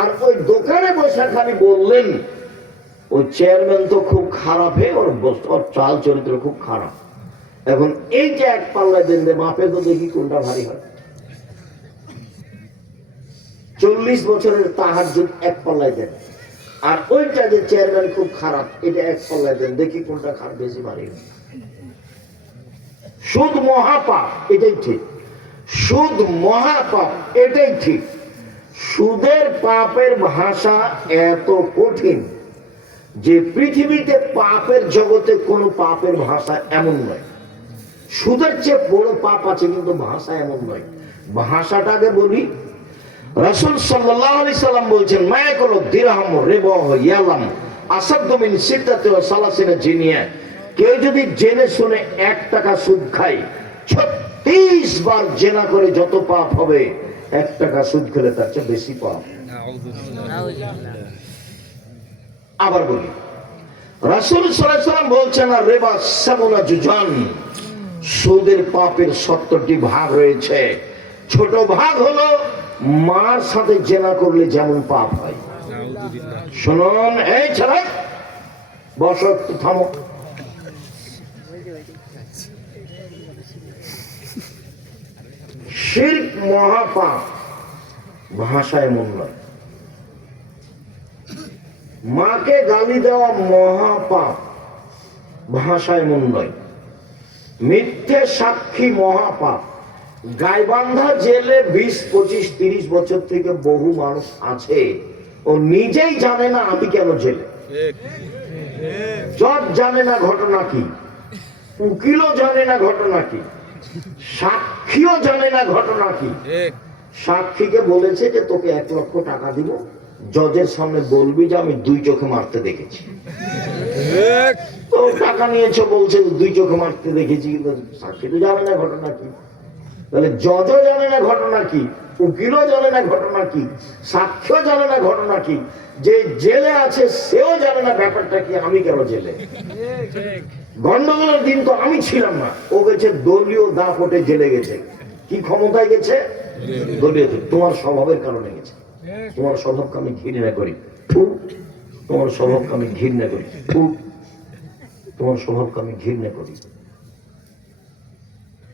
আর ওই দোকানে বসে খালি বললেন ওই চেয়ারম্যান তো খুব খারাপ, ওর চাল চরিত্র খুব খারাপ। এখন এই যে এক পাল্লায় দেন, মাপে তো দেখি কোনটা ভারী হয়। 40 বছরের তাহাজ্জুদ এক পাল্লায় দেন, আর ওইটা যে চেয়ারম্যান খুব খারাপ, এটা এক পাল্লায় দেন, দেখি কোনটা খারাপ বেশি ভারী হয়। সুদ মহাপাপ, এটাই ঠিক। সুদ মহাপাপ, এটাই ঠিক। সুদের পাপের ভাষা এত কঠিন যে পৃথিবীতে পাপের জগতে কোনো পাপের ভাষা এমন নয়। সুদের চেয়ে বড় পাপ আছে, কিন্তু ভাষা এমন নয়। ভাষাটাকে বলি, রাসূল সাল্লাল্লাহু আলাইহি সাল্লাম বলছেন, মায়াকুলু দিরহাম রিবাহ ইয়ালাম আসাদ্দু মিন সিদ্দাতি ওয়া সালাসিনা জিনিয়া। কেউ যদি জেনে শুনে 1 টাকা সুদ খায়, 36 বার জেনা করে যত পাপ হবে, 1 টাকা সুদ খেলে তার চেয়ে বেশি পাপ। আবার বলি, রাসূল সাল্লাল্লাহু আলাইহি সাল্লাম বলছেন, আর রিবা সাবুনা জুজান, সুদের পাপের 70টি ভাগ রয়েছে। ছোট ভাগ হলো মার সাথে জেনা করলে যেমন পাপ হয়। শুনুন, এই ছেলে বসো, থামো। শিরক মহাপাপ, ভাষায় মন নয়। মাকে গালি দেওয়া মহাপাপ, ভাষায় মন নয়। মিথ্যে সাক্ষী মহাপাপ। গাইবান্ধা জেলে 20, 25, 30 বছর থেকে বহু মানুষ আছে, ও নিজেই জানে না আমি কেন জেলে। জজ জানে না ঘটনা কি, উকিলও জানে না ঘটনা কি, সাক্ষীও জানে না ঘটনা কি। সাক্ষীকে বলেছে যে তোকে 1 লক্ষ টাকা দিব, জজের সামনে বলবি যে আমি 2 চোখে মারতে দেখেছি। তো টাকা নিয়েছো বলছে 2 চোখে মারতে দেখেছি, কিন্তু সাক্ষী তো জানে না ঘটনা কি। তাহলে জজও জানে না ঘটনা কি, উকিলও জানে না ঘটনা কি, সাক্ষীও জানে না ঘটনা কি, যে জেলে আছে সেও জানে না ব্যাপারটা কি, আমি কেন জেলে। গন্ডগোলের দিন তো আমি ছিলাম না, ও গেছে দলীয় দাপটে জেলে গেছে। কি ক্ষমতায় গেছে? দলীয়। তোমার স্বভাবের কারণে গেছে। তোমার স্বভাবকে আমি ঘৃণা করি, তোমার স্বভাবকে আমি ঘৃণা করি, তোমার স্বভাবকে আমি ঘৃণা করি।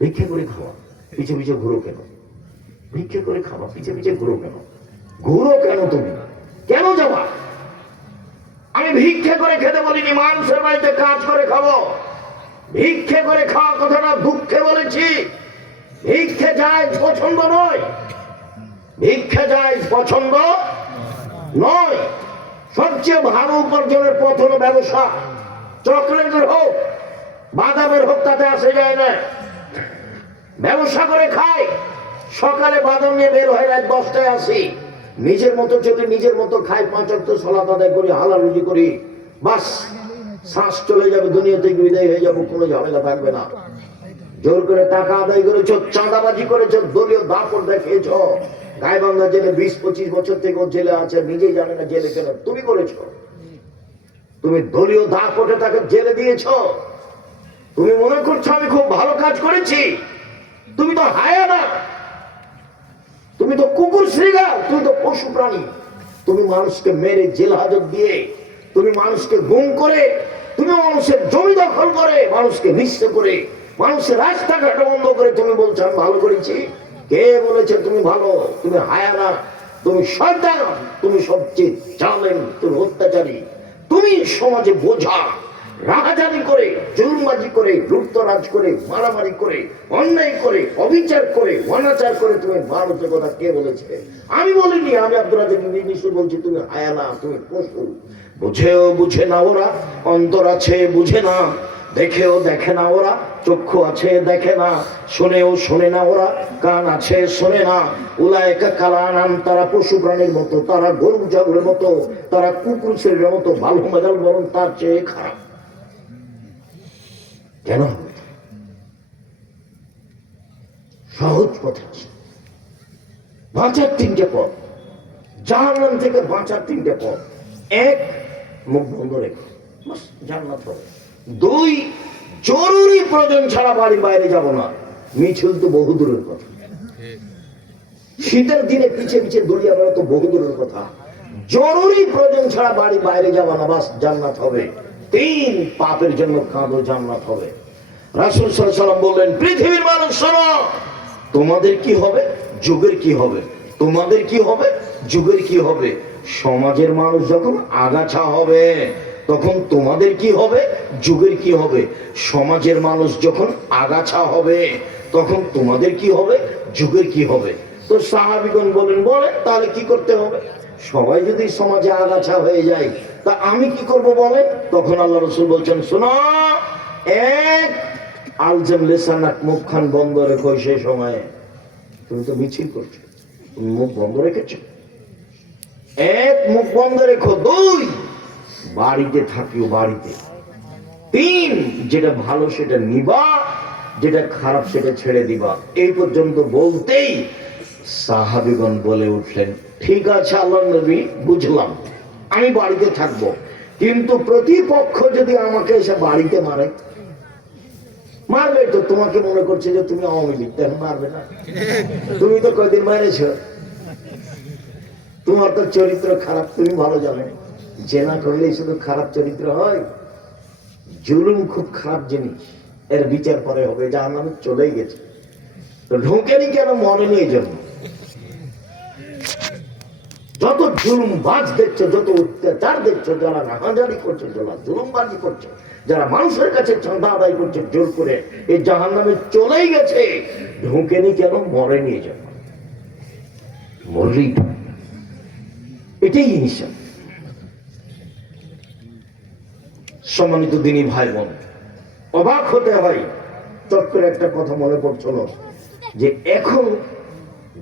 ভিক্ষা করে খাওয়া, পিছে পিছে ঘুরো কেন? ভিক্ষা করে খাওয়া, পিছে পিছে ঘুরো কেন? ঘুরো কেন? তুমি কেন যাবা? আমি ভিক্ষা করে খেতে বলিনি, মানুষের বাড়িতে কাজ করে খাবো। ভিক্ষা করে খাওয়া কথাটা দুঃখে বলেছি। ভিক্ষা জায়েজ পছন্দ নয়, ভিক্ষা জায়েজ পছন্দ নয়। সবচেয়ে ভালো উপার্জনের পথ হলো ব্যবসা। চকলেটের হোক, বাদামের হোক, তাতে আসে যায় না। ব্যবসা করে খাই, সকালে বাদাম নিয়ে বের হয়, রাত 10টায় আসি। নিজের মতো চলে, নিজের মতো খাই, 5 ওয়াক্ত সালাত আদায় করি, হালাল রুজি করি, বাস শ্বাস চলে যাবে, দুনিয়া থেকে বিদায় হয়ে যাবো, কোনো ঝামেলা থাকবে না। জোর করে টাকা আদায় করেছ, চাঁদাবাজি করেছ, দলীয় দাপট দেখিয়েছ। গাইবান্ধা জেলে 20-25 বছর থেকে ও জেলে আছে, নিজেই জানে না জেলে কেন। তুমি করেছ, তুমি দলীয় দাপটে তাকে জেলে দিয়েছ। তুমি মনে করছো আমি খুব ভালো কাজ করেছি। তুমি তো হায়ানা, তুমি তো কুকুর শ্রীগাল, তুমি তো পশু প্রাণী। তুমি মানুষকে মেরে জেল হাজত দিয়ে, তুমি মানুষকে গুম করে, তুমি মানুষের জমি দখল করে, মানুষকে নিঃস্ব করে, মানুষের রাস্তাঘাট বন্ধ করে তুমি বলছো আমি ভালো করেছি। কে বলেছে তুমি ভালো? তুমি হায়ানা, তুমি শয়তান, তুমি সবচেয়ে জালেম, তুমি অত্যাচারী, তুমি সমাজে বোঝা। রাহাজানি করে, জুলুমবাজি করে, লুটতরাজ করে, মারামারি করে, অন্যায় করে, অবিচার করে, অনাচার করে তুমি মানুষের কথা কে বলেছে? আমি বলিনি। আমি আব্দুল রাজ্জাক নিশ্চয় বলছি তুমি হায়ানা, তুমি পশু। বুঝেও বুঝে না ওরা, অন্তর আছে বুঝে না, দেখেও দেখে না ওরা, চক্ষু আছে দেখে না, শুনেও শোনে না ওরা, কান আছে শোনে না। উলায়েকা কালানাম, তারা পশু প্রাণীর মতো, তারা গরু ছাগলের মতো, তারা কুকুর ছেলের মতো, ভালো মেজাল বরং তার চেয়ে খারাপ। কেন? সহজ কথা, বাঁচার 3টে পথ, জাহান্নাম থেকে বাঁচার 3টে পথ। 1, মুখ বন্ধ রেখো, জান্নাত হবে। 2, জরুরি প্রয়োজন ছাড়া বাড়ির বাইরে যাব না। মিছিল তো বহু দূরের কথা, শীতের দিনে পিছে পিছে দড়িয়া বেড়া তো বহু দূরের কথা। জরুরি প্রয়োজন ছাড়া বাড়ির বাইরে যাব না, বাস জান্নাত হবে। 3, পাপের জন্য কাঁদো, জান্নাত হবে। রাসূল সাল্লাল্লাহু আলাইহি ওয়াসাল্লাম বললেন, পৃথিবীর মানুষ শোনো, তোমাদের কি হবে, যুগের কি হবে, তোমাদের কি হবে, যুগের কি হবে। সমাজের মানুষ যখন আগাছা হবে তখন তোমাদের কি হবে, যুগের কি হবে। সমাজের মানুষ যখন আগাছা হবে তখন তোমাদের কি হবে, যুগের কি হবে। তো সাহাবীগণ বলেন তাহলে কি করতে হবে? সবাই যদি সমাজে আগাছা হয়ে যায় তা আমি কি করব বলেন? তখন আল্লাহ রাসূল বলছেন, শোনো, 1, আলজাম লিসানাক, মুখখান বন্ধ রেখো। সেই সময়ে তুমি তো মিছিল করছো, তুমি মুখ বন্ধ রেখেছো। 1, মুখ বন্ধ রেখো। 2, বাড়িতে থাকিও, বাড়িতে। 3, যেটা ভালো সেটা নিবা, যেটা খারাপ সেটা ছেড়ে দিবা। এই পর্যন্ত বলতেই সাহাবীগণ বলে উঠলেন, ঠিক আছে আল্লাহর নবী, বুঝলাম, আমি বাড়িতে থাকবো, কিন্তু প্রতিপক্ষ যদি আমাকে এসে বাড়িতে মারে? মারবে তো, তোমাকে মনে করছে যে তুমি আওয়ামী লীগ, তেমন মারবে না? তুমি তো কয়দিন মেরেছ, তোমার তো চরিত্র খারাপ, তুমি ভালো জানো। জেনা করলেই শুধু খারাপ চরিত্র হয়? জুলুম খুব খারাপ জিনিস, এর বিচার পরে হবে, জাহান্নামে চলেই গেছে। তো ঢোকেনি কেন? মরেনি এই জন্য। যত জুলুমবাজ দেখছো, যত অত্যাচার দেখছো, যারা রাহাজারি করছে, যারা জুলুমবাজি করছে, যারা মানুষের কাছে চাঁদা আদায় করছে জোর করে, এই জাহান্নামে চলেই গেছে। ঢোকেনি কেন? মরেনি এই জন্য। মরলি এটাই হিসাব। সম্মানিত দিনী ভাই বোন, অবাক হতে হয়। চট করে একটা কথা মনে পড়ছিল যে এখন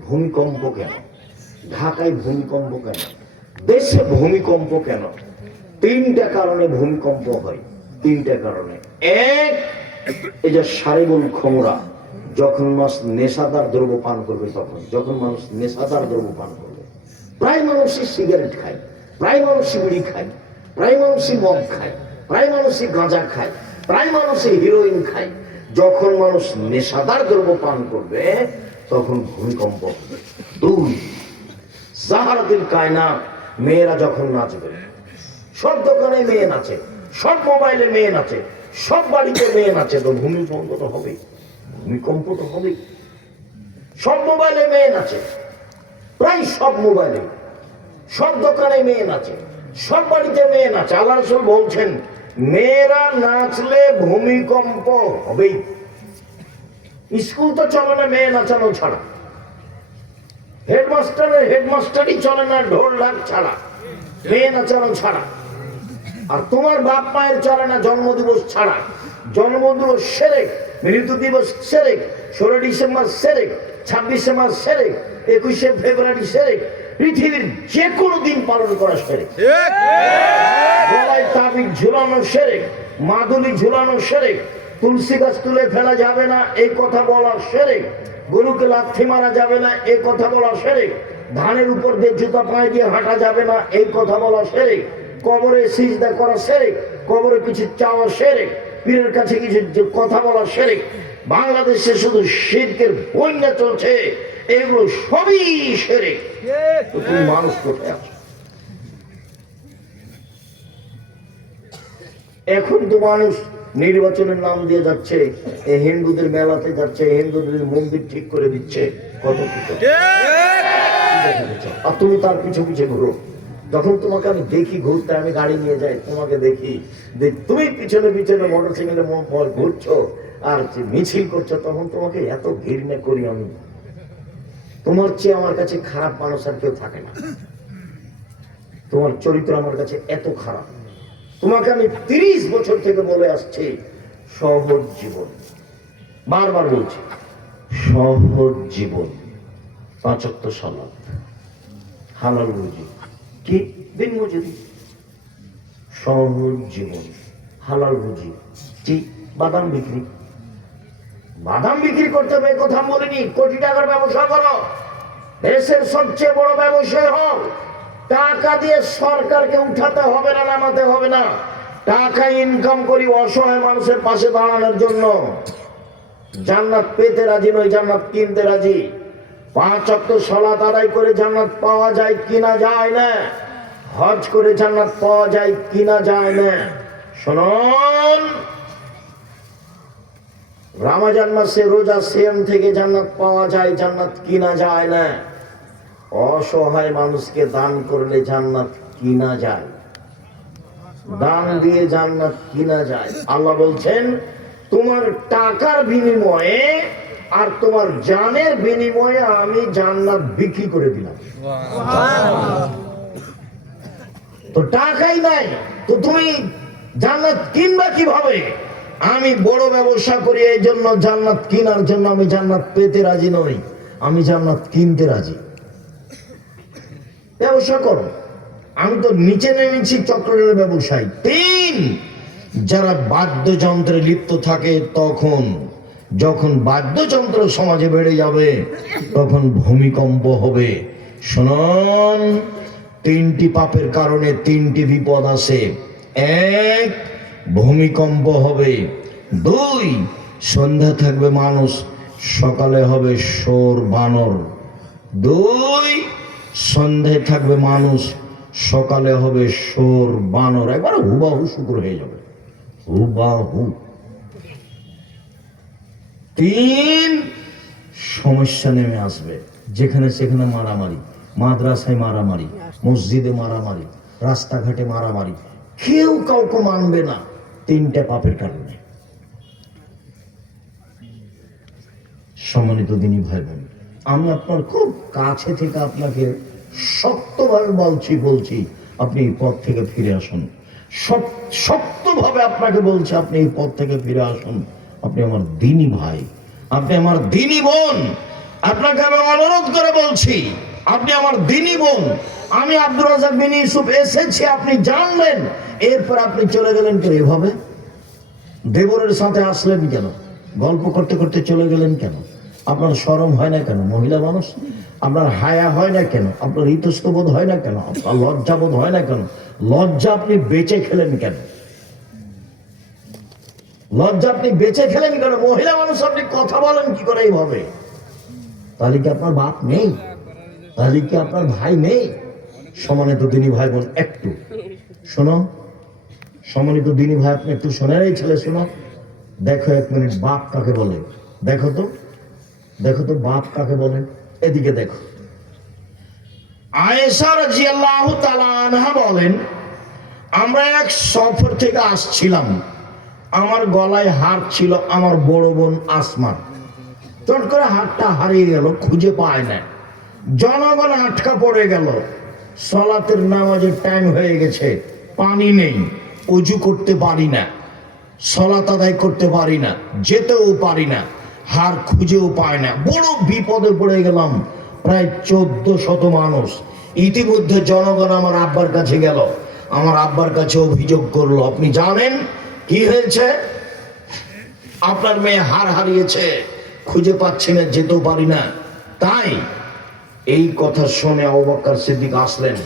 ভূমিকম্প কেন, ঢাকায় ভূমিকম্প কেন, দেশে ভূমিকম্প কেন? তিনটা কারণে ভূমিকম্প হয়। তিনটা কারণে। এক, এই যে সারিবুল খমরা, যখন মানুষ নেশাদার দ্রব্য পান করবে, তখন যখন মানুষ নেশাদার দ্রব্য পান করবে, প্রায় মানুষই সিগারেট খায়, প্রায় মানুষই বিড়ি খায়, প্রায় মানুষই মদ খায়, প্রায় মানুষই গাঁজা খায়, প্রায় মানুষই হিরোইন খায়। যখন মানুষ নেশাদার দ্রব্য পান করবে তখন ভূমিকম্প হবে। দুই, জাহারাতিল কায়নাত, মেয়েরা যখন নাচবে, সব দোকানে মেয়ে নাচে, সব মোবাইলে মেয়ে নাচে, সব বাড়িতে মেয়ে নাচে, তো ভূমিকম্প তো হবে, ভূমিকম্প তো হবে। সব মোবাইলে মেয়ে নাচে, প্রায় সব মোবাইলে, সব দোকানে মেয়ে নাচে, সব বাড়িতে মেয়ে নাচে। আল্লাহ রাসূল বলছেন, মেয়েরা নাচলে ভূমিকম্প হবেই। স্কুল তো চলে না মেয়ে নাচানো ছাড়া, হেডমাস্টারই চলে না ঢোল ঢাক ছাড়া, মেয়ে নাচানো ছাড়া। আর তোমার বাপ মায়ের চলে না জন্মদিবস ছাড়া। জন্মদিবস সেরেক, মৃত্যু দিবস সেরেক, 16 ডিসেম্বর সেরেক, 26শে মার্চ সেরেক, 21শে ফেব্রুয়ারি সেরেক, পৃথিবীর যে কোনো দিন পালন করা সেরেক। গলায় তাবিজ ঝুলানো সেরেক, মাদুলি ঝুলানো সেরেক, তুলসী গাছ তুলে ফেলা যাবে না এই কথা বলা সেরেক, গরুকে লাথি মারা যাবে না এই কথা বলা সেরেক, ধানের উপর দিয়ে জুতা পায়ে দিয়ে হাঁটা যাবে না এই কথা বলা সেরেক, কবরে সিজদা করা সেরেক, কবরে কিছু চাওয়া সেরেক, পীরের কাছে কিছু কথা বলা সেরেক। বাংলাদেশে শুধু শিরকের বন্যা চলছে, এগুলো সবই সেরেক। তুমি মানুষ কোথায় আছো? এখন তো মানুষ নির্বাচনের নাম দিয়ে যাচ্ছে, এই হিন্দুদের মেলাতে যাচ্ছে, হিন্দুদের মন্দির ঠিক করে দিচ্ছে, কত কিছু। আর তুমি তার পিছু পিছে ঘুরো। যখন তোমাকে আমি দেখি ঘুরতে, আমি গাড়ি নিয়ে যাই, তোমাকে দেখি, তুমি পিছনে পিছনে মোটরসাইকেলে ঘুরছো আর মিছিল করছো, তখন তোমাকে এত ঘৃণা করি আমি। তোমার চেয়ে আমার কাছে খারাপ মানুষ আর কেউ থাকে না। তোমার চরিত্র আমার কাছে এত খারাপ। তোমাকে আমি 30 বছর থেকে বলে আসছি, সহজ জীবন, বারবার বলছি, সহজ জীবন, 5 ওয়াক্ত সালাত, হালাল রুজি, কি দিন মজুরি, সহজ জীবন, হালাল রুজি, কি বাদাম বিক্রি। বাদাম বিক্রি করতে হবে কথা বলিনি, কোটি টাকার ব্যবসা করো, দেশের সবচেয়ে বড় ব্যবসায় হোক। টাকা দিয়ে সরকারকে উঠাতে হবে না, নামাতে হবে না। টাকা ইনকাম করি অসহায় মানুষের পাশে দাঁড়ানোর জন্য। জান্নাত পেতে রাজি নয়, জান্নাত কিনতে রাজি। 5 ওয়াক্ত সালাত আদায় করে জান্নাত পাওয়া যায় কিনা যায় না, হজ করে জান্নাত পাওয়া যায় কিনা যায় না। শুনুন, রমজান মাসে রোজা সিয়াম থেকে জান্নাত পাওয়া যায়, জান্নাত কিনা যায় না। অসহায় মানুষকে দান করলে জান্নাত কিনা যায়, দান দিয়ে জান্নাত কিনা যায়। আল্লাহ বলছেন, তোমার টাকার বিনিময়ে আর তোমার জানের বিনিময়ে আমি জান্নাত বিক্রি করে দিলাম। তো টাকাই নাই, তো তুমি জান্নাত কিনবা কিভাবে? আমি বড় ব্যবসা করি, এই জন্য জান্নাত কেনার জন্য আমি জান্নাত পেতে রাজি নই, আমি জান্নাত কিনতে রাজি। ব্যবসা করো, আমি তো নিচে নেমেছি চক্রের ব্যবসায়। 3, যারা বাদ্যযন্ত্রে লিপ্ত থাকে, তখন যখন বাদ্যযন্ত্র সমাজে বেড়ে যাবে তখন ভূমিকম্প হবে। শুনুন, 3টি পাপের কারণে 3টি বিপদ আছে। 1, ভূমিকম্প হবে। 2, সন্ধ্যা থাকবে মানুষ, সকালে হবে শোর বানর। 2, সন্ধ্যায় থাকবে মানুষ, সকালে হবে শোর বানর। একবার হুবাহু শুক্র হয়ে যাবে, হুবাহু। তিন, সমস্যা নেমে আসবে, যেখানে সেখানে মারামারি, মাদ্রাসায় মারামারি, মসজিদে মারামারি, রাস্তাঘাটে মারামারি, কেউ কাউকে মানবে না, তিনটা পাপের কারণে। সম্মানিত দিনী ভাই বোন, আমি আপনার খুব কাছে থেকে আপনাকে শক্তভাবে বলছি আপনি এই পথ থেকে ফিরে আসুন। শক্তভাবে আপনাকে বলছি আপনি এই পথ থেকে ফিরে আসুন। আপনি আমার দিনী ভাই, আপনি আমার দিনী বোন, আপনাকে আমি অনুরোধ করে বলছি আপনি আমার দিনী বোন। আমি আব্দুর রাজ্জাক বিন ইউসুফ এসেছি, আপনি জানলেন, এরপর আপনি চলে গেলেন কেন এভাবে? দেবরের সাথে আসলেন কেন? গল্প করতে করতে চলে গেলেন কেন? আপনার শরম হয় না কেন? মহিলা মানুষ, আপনার হায়া হয় না কেন? আপনার ইতস্তবোধ হয় না কেন? আপনার লজ্জাবোধ হয় না কেন? লজ্জা আপনি বেঁচে খেলেন কেন? লজ্জা আপনি বেঁচে খেলেন কেন? মহিলা মানুষ আপনি কথা বলেন কি করে এইভাবে? তাহলে কি আপনার বাপ নেই? তাহলে কি আপনার ভাই নেই? সম্মানিত দিনী ভাই বোন, একটু শোনো। সম্মানিত দিনী ভাই, আপনি একটু শোনেন। এই ছেলে শোনো, দেখো এক মিনিট, বাপ কাকে বলে দেখো তো, দেখো তো বাপ কাকে বলে। এদিকে দেখো। আয়েশা রাদিয়াল্লাহু তাআলা আনহা বলেন, আমরা এক সফর থেকে আসছিলাম, আমার গলায় হার ছিল আমার বড় বোন আসমা। চট করে হারটা হারিয়ে গেল, খুঁজে পায় না। জনগণ আটকা পড়ে গেল, সালাতের নামাজের টাইম হয়ে গেছে, পানি নেই, ওযু করতে পারি না, সালাত আদায় করতে পারি না, যেতেও পারি না, হার খুঁজেও পায় না, বড় বিপদে পড়ে গেলাম। প্রায় 1400 মানুষ। ইতিমধ্যে জনগণ আমার আব্বার কাছে গেল, আমার আব্বার কাছে অভিযোগ করলো, আপনি জানেন কি হয়েছে? আপনার মেয়ে হার হারিয়েছে, খুঁজে পাচ্ছি না, যেতেও পারি না। তাই এই কথা শুনে আবু বকর সিদ্দিক আসলেন।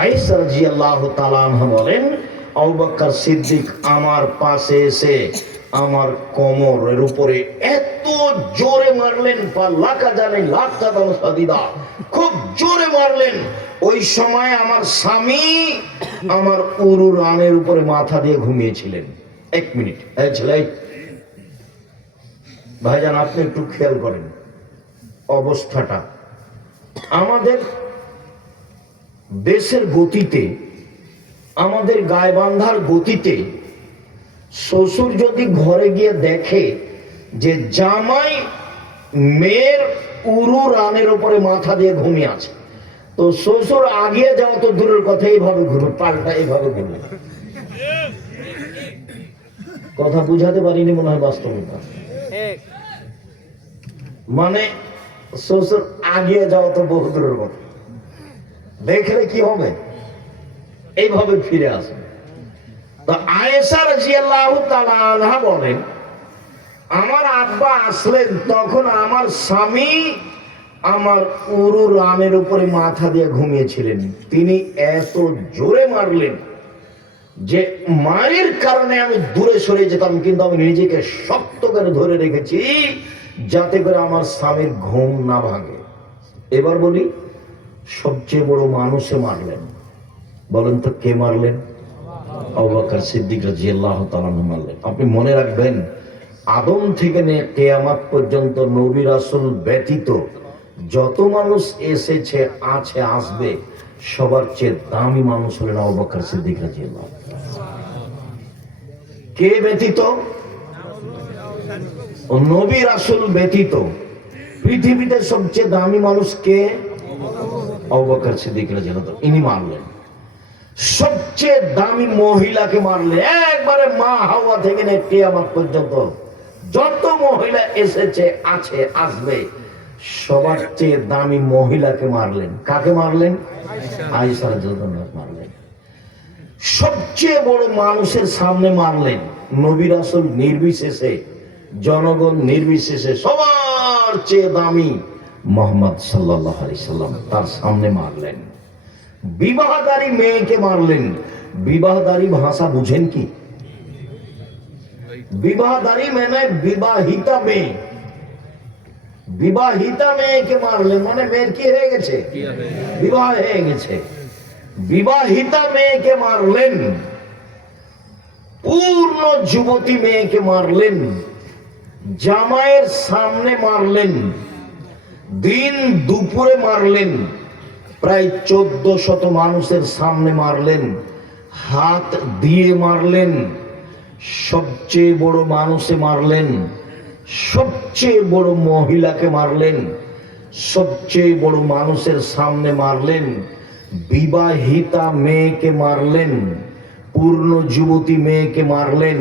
আয়েশা রাদিয়াল্লাহু তাআলা আনহা বলেন, আবু বকর সিদ্দিক আমার পাশে এসে আমার কোমরের উপরে এত জোরে মারলেন, লাকা জানে লাকা দাম সাদিদা, খুব জোরে মারলেন। ওই সময় আমার স্বামী আমার উরু রানের উপরে মাথা দিয়ে ঘুমিয়েছিলেন। এক মিনিট, এই ছেলে, ভাইজান আপনি একটু খেয়াল করেন অবস্থাটা। আমাদের দেশের গতিতে, আমাদের গায়বান্ধার গতিতে, শ্বশুর যদি ঘরে গিয়ে দেখে যে জামাই মেয়ের উরু রানের উপরে মাথা দিয়ে ঘুমিয়ে আছে, তো শ্বশুর আগিয়ে যাওয়া তো দূরের কথা, এইভাবে ঘুরবে, পাল্টা এইভাবে ঘুরবে। কথা বুঝাতে পারিনি মনে হয় বাস্তবতা। মানে শ্বশুর আগিয়ে যাওয়া তো বহু দূরের কথা, দেখলে কি হবে, এইভাবে ফিরে আসবে। তো আয়েশা রাদিয়াল্লাহু তাআলা আনহা বলেন, আমার আব্বা আসলেন, তখন আমার স্বামী আমার উরু রানের উপরে মাথা দিয়ে ঘুমিয়েছিলেন। তিনি এত জোরে মারলেন যে মায়ের কারণে আমি দূরে সরে যেতাম, কিন্তু আমি নিজেকে শক্ত করে ধরে রেখেছি যাতে করে আমার স্বামীর ঘুম না ভাঙে। এবার বলি, সবচেয়ে বড় মানুষে মারলেন, বলেন তো কে মারলেন? আবু বকর সিদ্দিক রাদিয়াল্লাহু তাআলা মারলেন। আপনি মনে রাখবেন, আদম থেকে নিয়ে কিয়ামত পর্যন্ত নবী রাসূল ব্যতীত যত মানুষ এসেছে, আছে, আসবে, সবার চেয়ে দামি মানুষ হলেন আবু বকর সিদ্দিক রাদিয়াল্লাহু তাআলা। কে ব্যতীত? নবী রাসূল ব্যতীত পৃথিবীতে সবচেয়ে দামি মানুষ কে? আবু বকর সিদ্দিক রাদিয়াল্লাহু তাআলা। ইনি মারলেন। সবচেয়ে দামি মহিলাকে মারলেন, একবারে মা হাওয়া থেকে নিয়ে কিয়ামত পর্যন্ত যত মহিলা এসেছে, আছে, আসবে, সবার চেয়ে দামি মহিলাকে মারলেন। কাকে মারলেন? আয়েশা রাদিয়াল্লাহু তাআলা মারলেন। সবচেয়ে বড় মানুষের সামনে মারলেন, নবী রাসূল নির্বিশেষে, জনগণ নির্বিশেষে, সবার চেয়ে দামি মুহাম্মদ সাল্লাল্লাহু আলাইহি সাল্লাম, তার সামনে মারলেন। বিবাহদারী মেয়েকে মারলেন। বিবাহদারী ভাষা বুঝেন কি? বিবাহদারী মানে বিবাহিতা মেয়ে। বিবাহিতা মেয়েকে মারলেন মানে মেয়ের কি হয়ে গেছে? বিবাহ হয়ে গেছে। বিবাহিতা মেয়েকে মারলেন। পূর্ণ যুবতী মেয়েকে মারলেন। জামাইয়ের সামনে মারলেন, দিন দুপুরে মারলেন, প্রায় 1400 মানুষের সামনে মারলেন, হাত দিয়ে মারলেন, সবচেয়ে বড় মানুষে মারলেন, সবচেয়ে বড় মহিলাকে মারলেন, সবচেয়ে বড় মানুষের সামনে মারলেন, বিবাহিতা মেয়েকে মারলেন, পূর্ণ যুবতী মেয়েকে মারলেন,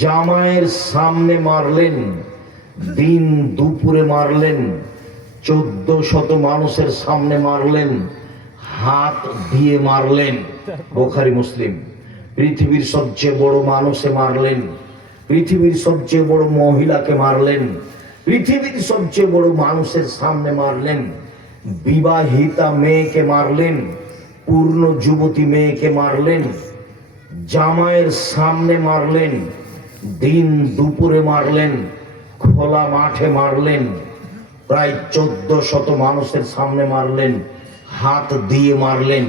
জামাইয়ের সামনে মারলেন, দিন দুপুরে মারলেন, 1400 মানুষের সামনে মারলেন, হাত দিয়ে মারলেন। বুখারী মুসলিম। পৃথিবীর সবচেয়ে বড় মানুষে মারলেন, পৃথিবীর সবচেয়ে বড় মহিলাকে মারলেন, পৃথিবীর সবচেয়ে বড় মানুষের সামনে মারলেন, বিবাহিতা মেয়েকে মারলেন, পূর্ণ যুবতী মেয়েকে মারলেন, জামাইয়ের সামনে মারলেন, দিন দুপুরে মারলেন, খোলা মাঠে মারলেন, প্রায় 1400 মানুষের সামনে মারলেন, হাত দিয়ে মারলেন।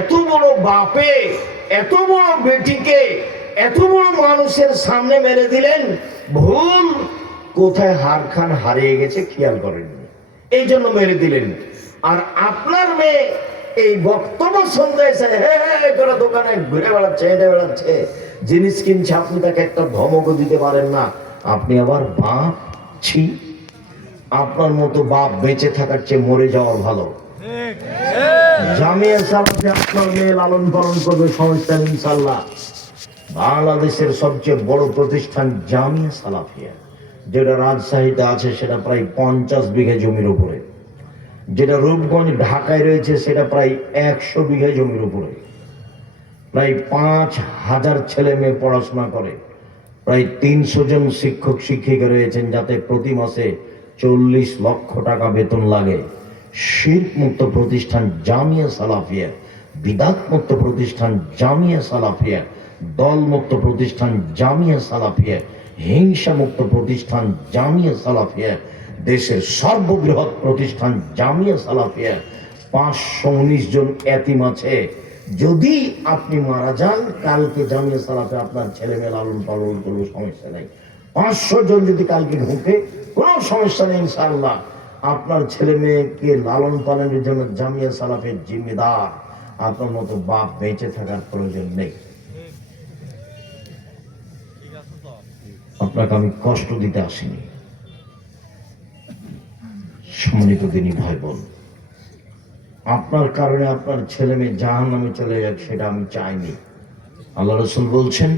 এত বড় বাপে এত বড় বেটিকে এত বড় মানুষের সামনে মেরে দিলেন, ভুল কোথায় হারখান হারিয়ে গেছে খেয়াল করেননি, এই জন্য মেরে দিলেন। আর আপনার মেয়ে এই বক্তব্য শুনতে এসে করে দোকানে ঘুরে বেড়াচ্ছে, হেঁটে বেড়াচ্ছে, জিনিস কিনছে, আপনি তাকে একটা ধমকও দিতে পারেন না। আপনি আবার বাপ ছি, আপনার মতো বাপ বেঁচে থাকার চেয়ে মরে যাওয়া ভালো। জামিয়া সালাফে আপনার মেয়ে লালন পালন করবে, সমস্যা নেই ইনশাআল্লাহ। বাংলাদেশের সবচেয়ে বড় প্রতিষ্ঠান জামিয়া সালাফিয়া, যেটা রাজশাহীতে আছে সেটা প্রায় 50 বিঘা জমির উপরে, যেটা রূপগঞ্জ ঢাকায় রয়েছে সেটা প্রায় 100 বিঘা জমির উপরে, প্রায় 5000 ছেলে মেয়ে পড়াশোনা করে, প্রায় 300 জন শিক্ষক শিক্ষিকা রয়েছেন, যাতে প্রতি মাসে 40 লক্ষ টাকা বেতন লাগে। শিরক মুক্ত প্রতিষ্ঠান জামিয়া সালাফিয়া, বিদাত মুক্ত প্রতিষ্ঠান জামিয়া সালাফিয়া, দল মুক্ত প্রতিষ্ঠান জামিয়া সালাফিয়া, হিংসা মুক্ত প্রতিষ্ঠান জামিয়া সালাফিয়া, দেশের সর্ববৃহৎ প্রতিষ্ঠান জামিয়া সালাফিয়া। 519 জন এতিম আছে। যদি আপনি মারা যান, কালকে জামিয়া সালাফিয়া আপনার ছেলে মেয়ে লালন পালন করবে, সমস্যা নেই। 500 জন যদি কালকে ঢুকে, কোনো সমস্যা নেই ইনশাআল্লাহ। আপনার ছেলে মেয়েকে লালন পালনের জন্য জামিয়া সালাফের জিম্মেদার। আপনার মতো বাপ বেঁচে থাকার প্রয়োজন নেই। আপনাকে আমি কষ্ট দিতে আসিনি। সম্মানিত দিনী ভাই বোন, আপনার কারণে আপনার ছেলে মেয়ে জাহান্নামে চলে যাক, সেটা আমি চাইনি। আল্লাহ রাসূল বলছেন,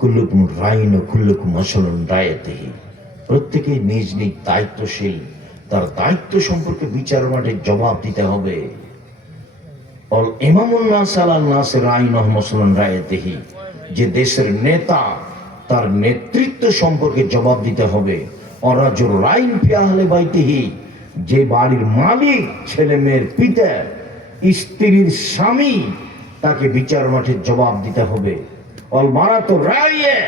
কুল্লুকুম রাইন ও কুল্লুকুম মাসউলুন রায়াতিহি। প্রত্যেকেই নিজ নিজ দায়িত্বশীল, তার দায়িত্ব সম্পর্কে বিচার মাঠে জবাব দিতে হবে। অল ইমামুন নাস আলান নাস রাইন ওয়া মাসউলুন রায়াতিহি। যে দেশের নেতা, তার নেতৃত্ব সম্পর্কে জবাব দিতে হবে। অরাজুল রাইন ফি আহলি বাইতিহি। যে বাড়ির মালিক, ছেলে মেয়ের পিতা, স্ত্রীর স্বামী, তাকে বিচার মাঠে জবাব দিতে হবে। অল মারাতু রাইয়া।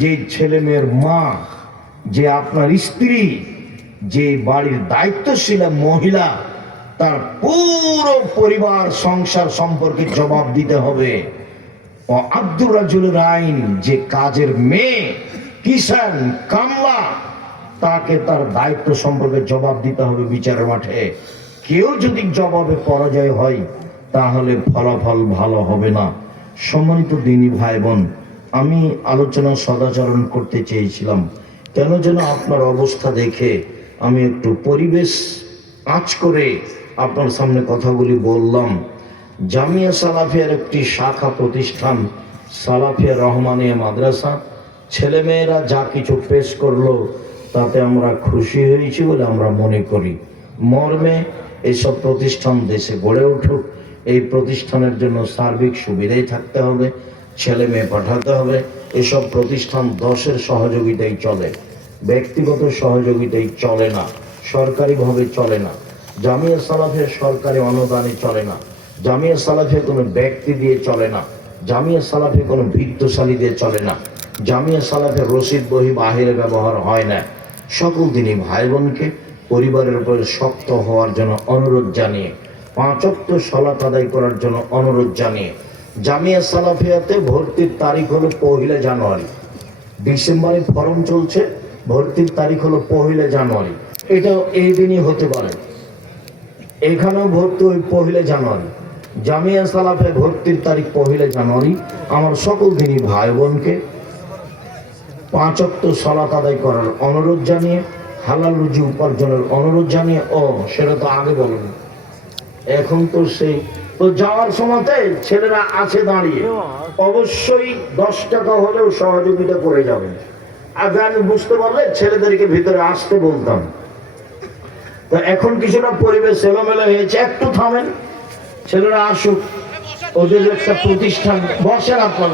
যে ছেলে মেয়ের মা, যে আপনার স্ত্রী, যে বাড়ির দায়িত্বশীল মহিলা, তার পুরো পরিবার সংসার সম্পর্কে জবাব দিতে হবে। ও আব্দুর রাজুলের আইন। যে কাজের মেয়ে, কিষান, কামলা, তাকে তার দায়িত্ব সম্পর্কে জবাব দিতে হবে বিচার মাঠে। কেউ যদি জবাবে পরাজয় হয়, তাহলে ফলাফল ভালো হবে না। সম্মানিত দিনী ভাই বোন, আমি আলোচনা সদাচরণ করতে চেয়েছিলাম, কেন যেন আপনার অবস্থা দেখে আমি একটু পরিবেশ আঁচ করে আপনার সামনে কথাগুলি বললাম। জামিয়া সালাফিয়ার একটি শাখা প্রতিষ্ঠান সালাফিয়া রহমানিয়া মাদ্রাসা। ছেলেমেয়েরা যা কিছু পেশ করলো, তাতে আমরা খুশি হয়েছি বলে আমরা মনে করি। মর্মে এইসব প্রতিষ্ঠান দেশে গড়ে উঠুক, এই প্রতিষ্ঠানের জন্য সার্বিক সুবিধাই থাকতে হবে, ছেলে মেয়ে পাঠাতে হবে। এসব প্রতিষ্ঠান 10-এর সহযোগিতায় চলে, ব্যক্তিগত সহযোগিতায় চলে না, সরকারিভাবে চলে না। জামিয়া সালাফিয়া সরকারি অনুদানে চলে না, জামিয়া সালাফিয়া কোনো ব্যক্তি দিয়ে চলে না, জামিয়া সালাফিয়া কোনো ভিত্তশালী দিয়ে চলে না, জামিয়া সালাফিয়া রসিদ বহি বাহিরে ব্যবহার হয় না। সকল দিনই ভাই বোনকে পরিবারের উপরে শক্ত হওয়ার জন্য অনুরোধ জানিয়ে, 5 ওয়াক্ত সালাত আদায় করার জন্য অনুরোধ জানিয়ে, জামিয়া সালাফিয়াতে ভর্তির তারিখ হলো 1 জানুয়ারি। ডিসেম্বরে ফরম চলছে, ভর্তির তারিখ হলো 1 জানুয়ারি। এটা এই দিনই হতে পারে। এখানেও ভর্তি ওই 1 জানুয়ারি। জামিয়া সালাফে ভর্তির তারিখ 1 জানুয়ারি। আমার সকল দিনই ভাই বোনকে 5 ওয়াক্ত সালাত আদায় করার অনুরোধ জানিয়ে, হালাল রুজি উপার্জনের অনুরোধ জানিয়ে, সেটা তো আগে বলুন, এখন তো সেই তো যাওয়ার সময়তে ছেলেরা আছে দাঁড়িয়ে, অবশ্যই 10 টাকা হলেও সহযোগিতা করে যাবেন। আগে আমি বুঝতে পারলে ছেলেদেরকে ভিতরে আসতে বলতাম। তো এখন কিছুটা পরিবেশ এলোমেলো হয়েছে, একটু থামেন, ছেলেরা আসুক, ওদের একটা প্রতিষ্ঠান বসেন আপনারা।